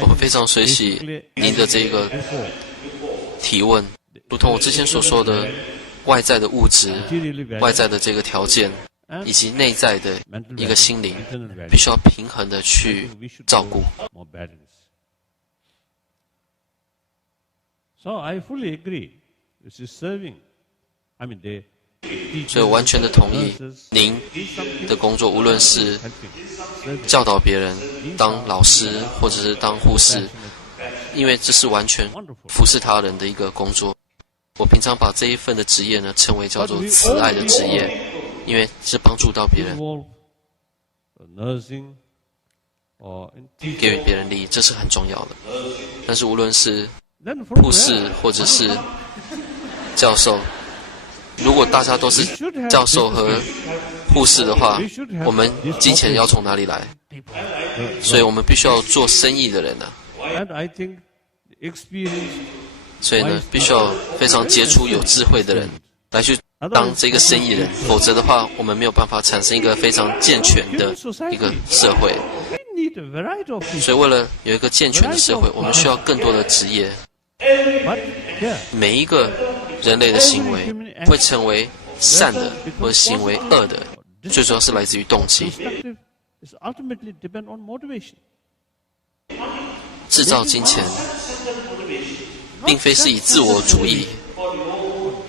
我们非常随喜您的这个提问，如同我之前所说的，外在的物质、外在的这个条件，以及内在的一个心灵，必须要平衡的去照顾。So I fully agree. This is serving. I mean, they. 所以我完全的同意您的工作，无论是教导别人、当老师或者是当护士，因为这是完全服侍他人的一个工作。我平常把这一份的职业呢称为叫做慈爱的职业，因为是帮助到别人，给予别人利益，这是很重要的。但是无论是护士或者是教授，如果大家都是教授和护士的话，我们金钱要从哪里来？所以我们必须要做生意的人呢。所以呢，必须要非常杰出、有智慧的人来去当这个生意人，否则的话，我们没有办法产生一个非常健全的一个社会。所以，为了有一个健全的社会，我们需要更多的职业。每一个人类的行为会成为善的或者行为恶的，最主要是来自于动机。制造金钱，并非是以自我主义，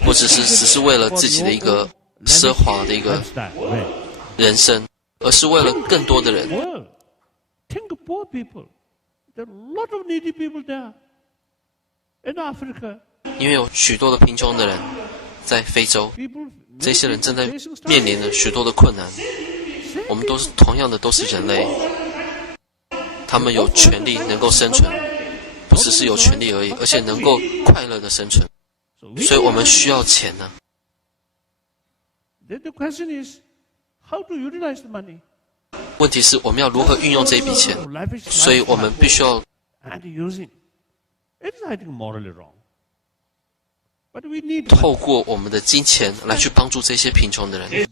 或者是只是为了自己的一个奢华的一个人生，而是为了更多的人。因为有许多的贫穷的人在非洲，这些人正在面临着许多的困难。我们都是同样的，都是人类，他们有权利能够生存，不只是有权利而已，而且能够快乐的生存。所以我们需要钱呢。问题是我们要如何运用这一笔钱，所以我们必须要透过我们的金钱来去帮助这些贫穷的人，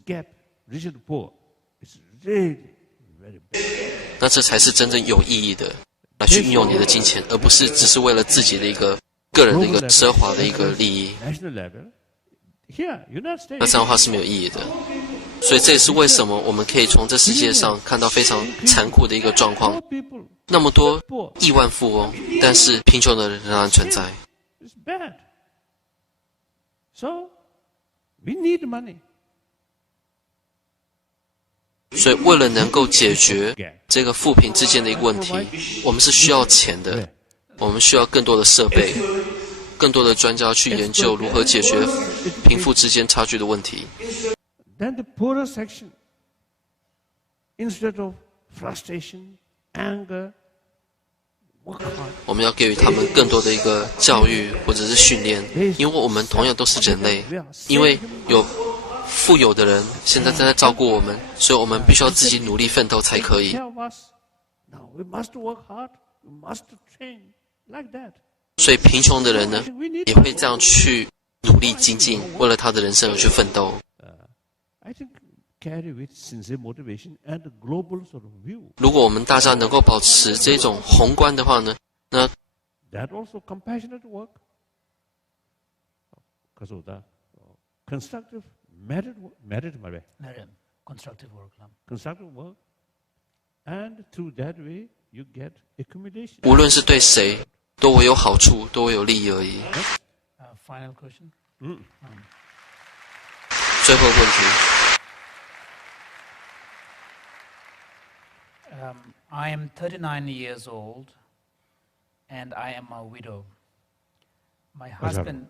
那这才是真正有意义的来去运用你的金钱，而不是只是为了自己的一个个人的一个奢华的一个利益。那这样的话是没有意义的。所以这也是为什么我们可以从这世界上看到非常残酷的一个状况，那么多亿万富翁，但是贫穷的人仍然存在。所以为了能够解决这个富贫之间的一个问题，我们是需要钱的，我们需要更多的设备，更多的专家去研究如何解决贫富之间差距的问题。Then the poorer section, instead of frustration, anger, work hard. 我们要给予他们更多的一个教育或者是训练，因为我们同样都是人类，因为有富有的人现在正在照顾我们，所以我们必须要自己努力奋斗才可以。Now we must work hard, we must train like that. 所以贫穷的人呢，也会这样去努力精进，为了他的人生而去奋斗。I think carry with sincere motivation and a global sort of view. 如果我们大家能够保持这种宏观的话呢，那 that also compassionate work, constructive merit constructive work, and through that way you get accumulation. 无论是对谁，都会有好处，都会有利益而已。Final question. 最后问题。I am 39 years old, and I am a widow. My husband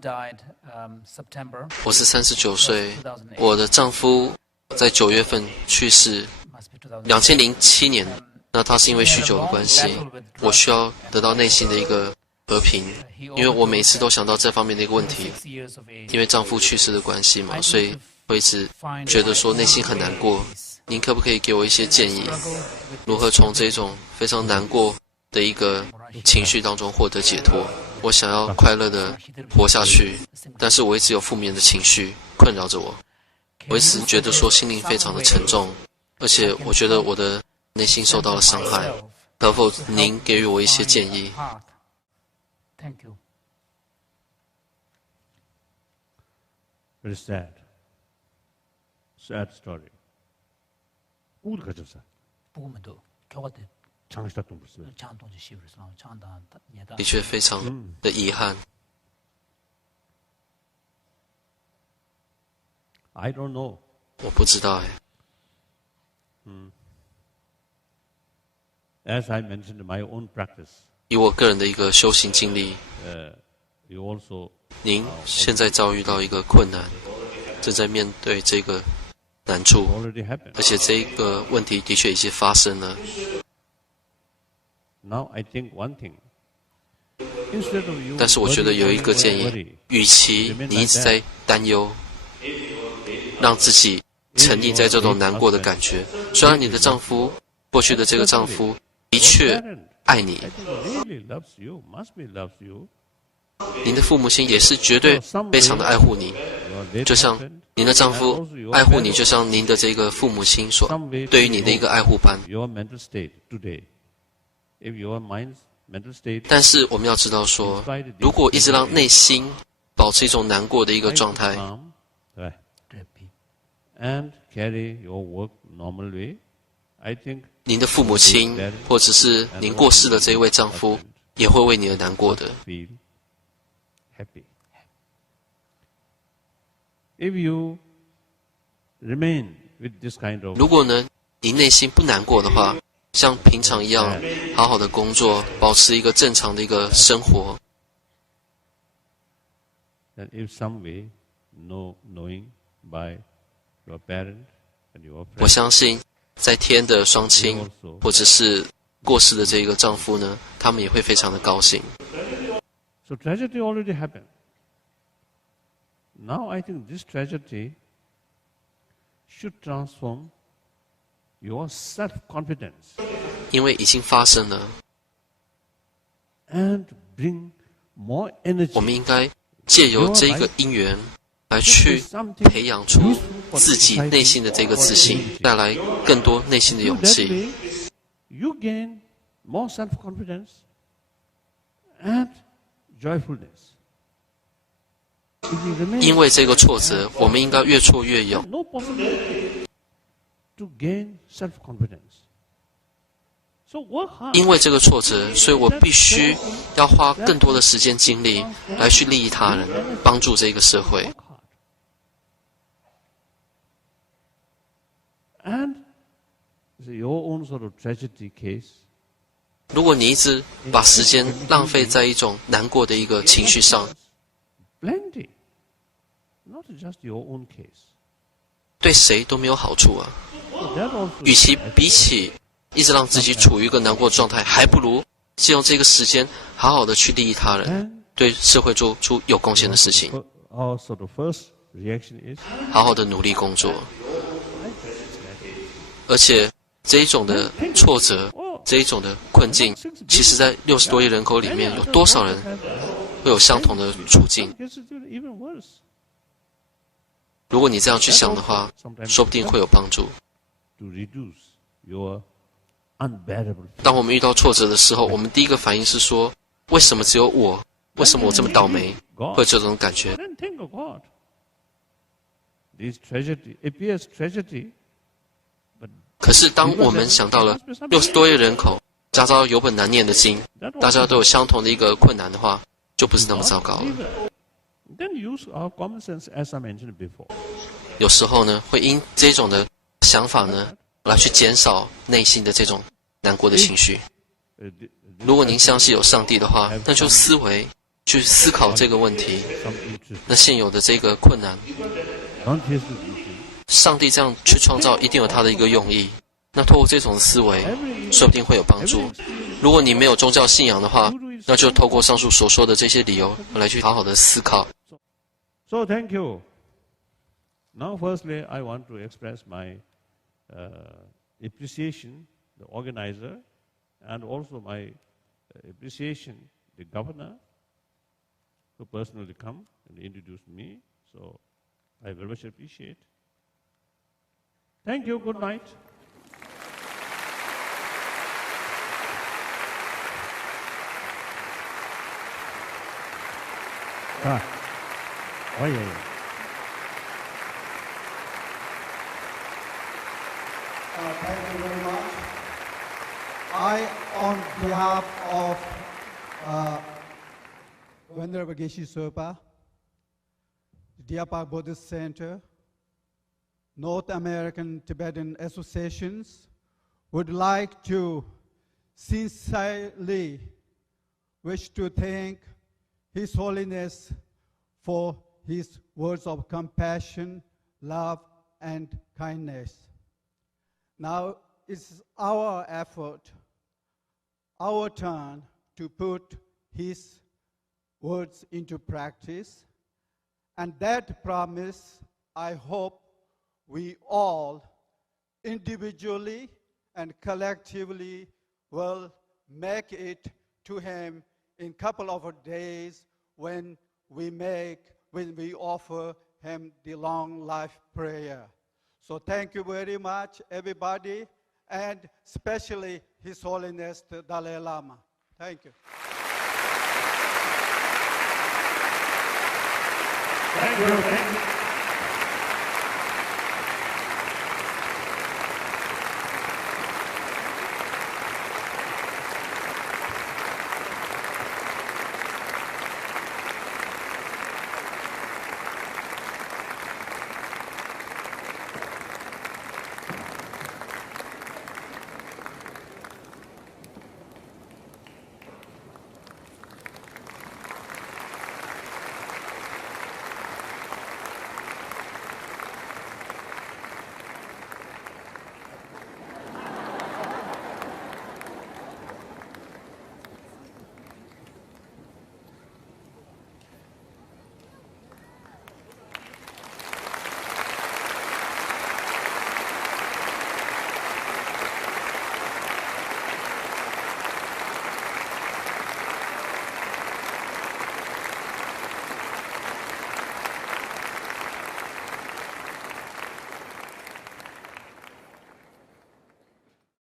died September. 我是39岁，我的丈夫在9月份去世，2007年。那他是因为酗酒的关系，我需要得到内心的一个和平，因为我每次都想到这方面的一个问题，因为丈夫去世的关系嘛，所以会一直觉得说内心很难过。您可不可以给我一些建议，如何从这种非常难过的一个情绪当中获得解脱？我想要快乐的活下去，但是我一直有负面的情绪困扰着我，我一直觉得说心灵非常的沉重，而且我觉得我的内心受到了伤害。可否您给予我一些建议？ Thank you. Very sad. Sad story. 우리 가져서. 부모도 교과대 장시다동 불스. 장동지 시브르스 장다 예다. 的确非常的遗憾。 I don't know. 我不知道哎。As I mentioned in my own practice. 以我个人的一个修行经历， You also. 您现在遭遇到一个困难，正在面对这个难处， Already happened. 而且这个问题的确已经发生了。 Now I think one thing. Instead of you. 但是我觉得有一个建议，与其你一直在担忧，让自己沉溺在这种难过的感觉，虽然你的丈夫，过去的这个丈夫的确爱你， Really loves you. Must be loves you. 您的父母亲也是绝对非常的爱护你，就像您的丈夫爱护你，就像您的这个父母亲所对于你的一个爱护般。 Your mental state today. If your mind's mental state. 但是我们要知道说，如果一直让内心保持一种难过的一个状态， Right. And carry your work normal way. I think. 您的父母亲或者是您过世的这一位丈夫，也会为你而难过的。 Feel happy. If you remain with this kind of. 如果呢，你内心不难过的话，像平常一样好好的工作，保持一个正常的一个生活。 That if some way, knowing by your parents and your 我 friends. 相信，在天的双亲或者是过世的这个丈夫呢，他们也会非常的高兴。 So tragedy already happened. Now I think this tragedy should transform your self-confidence 因为已经发生了， and bring more energy. 我们应该借由这个因缘来去培养出自己内心的这个自信，带来更多内心的勇 That 气。 way, you gain more self-confidence and joyfulness. If you remain 因为这个挫折，我们应该越挫越勇。 no possibility to gain self-confidence. So work hard. 因为这个挫折，所以我必须要花更多的时间精力来去利益他人，帮助这个社会。 Work hard. And your own sort of tragedy case. 如果你一直把时间浪费在一种难过的一个情绪上， Plenty. Not just your own case. 对谁都没有好处啊。与其比起一直让自己处于一个难过状态，还不如借用这个时间好好的去利益他人，对社会做出有贡献的事情，好好的努力工作。而且这一种的挫折，这一种的困境，其实在60多亿人口里面，有多少人会有相同的处境？如果你这样去想的话，说不定会有帮助。当我们遇到挫折的时候，我们第一个反应是说：为什么只有我？为什么我这么倒霉？会有这种感觉。可是当我们想到了60多亿人口，家家有本难念的经，大家都有相同的一个困难的话，就不是那么糟糕了。有时候呢，会因这种的想法呢，来去减少内心的这种难过的情绪。如果您相信有上帝的话，那就去思考这个问题。那现有的这个困难，上帝这样去创造，一定有他的一个用意。那透过这种思维，说不定会有帮助。如果你没有宗教信仰的话，那就透过上述所说的这些理由来去好好的思考。So thank you. Now, firstly, I want to express my appreciation, the organizer, and also my appreciation, the governor, who personally come and introduced me. So I very much appreciate. Thank you. Good night. Oh, yeah. Thank you very much. I, on behalf of Venerable Geshe Sherpa, Deer Park Buddhist Center, North American Tibetan Associations, would like to sincerely wish to thank His Holiness for his words of compassion, love, and kindness. Now it's our effort, our turn to put his words into practice. And that promise, I hope we all individually and collectively will make it to him in a couple of days when we offer him the long life prayer. So thank you very much, everybody, and especially His Holiness the Dalai Lama. Thank you. Thank you.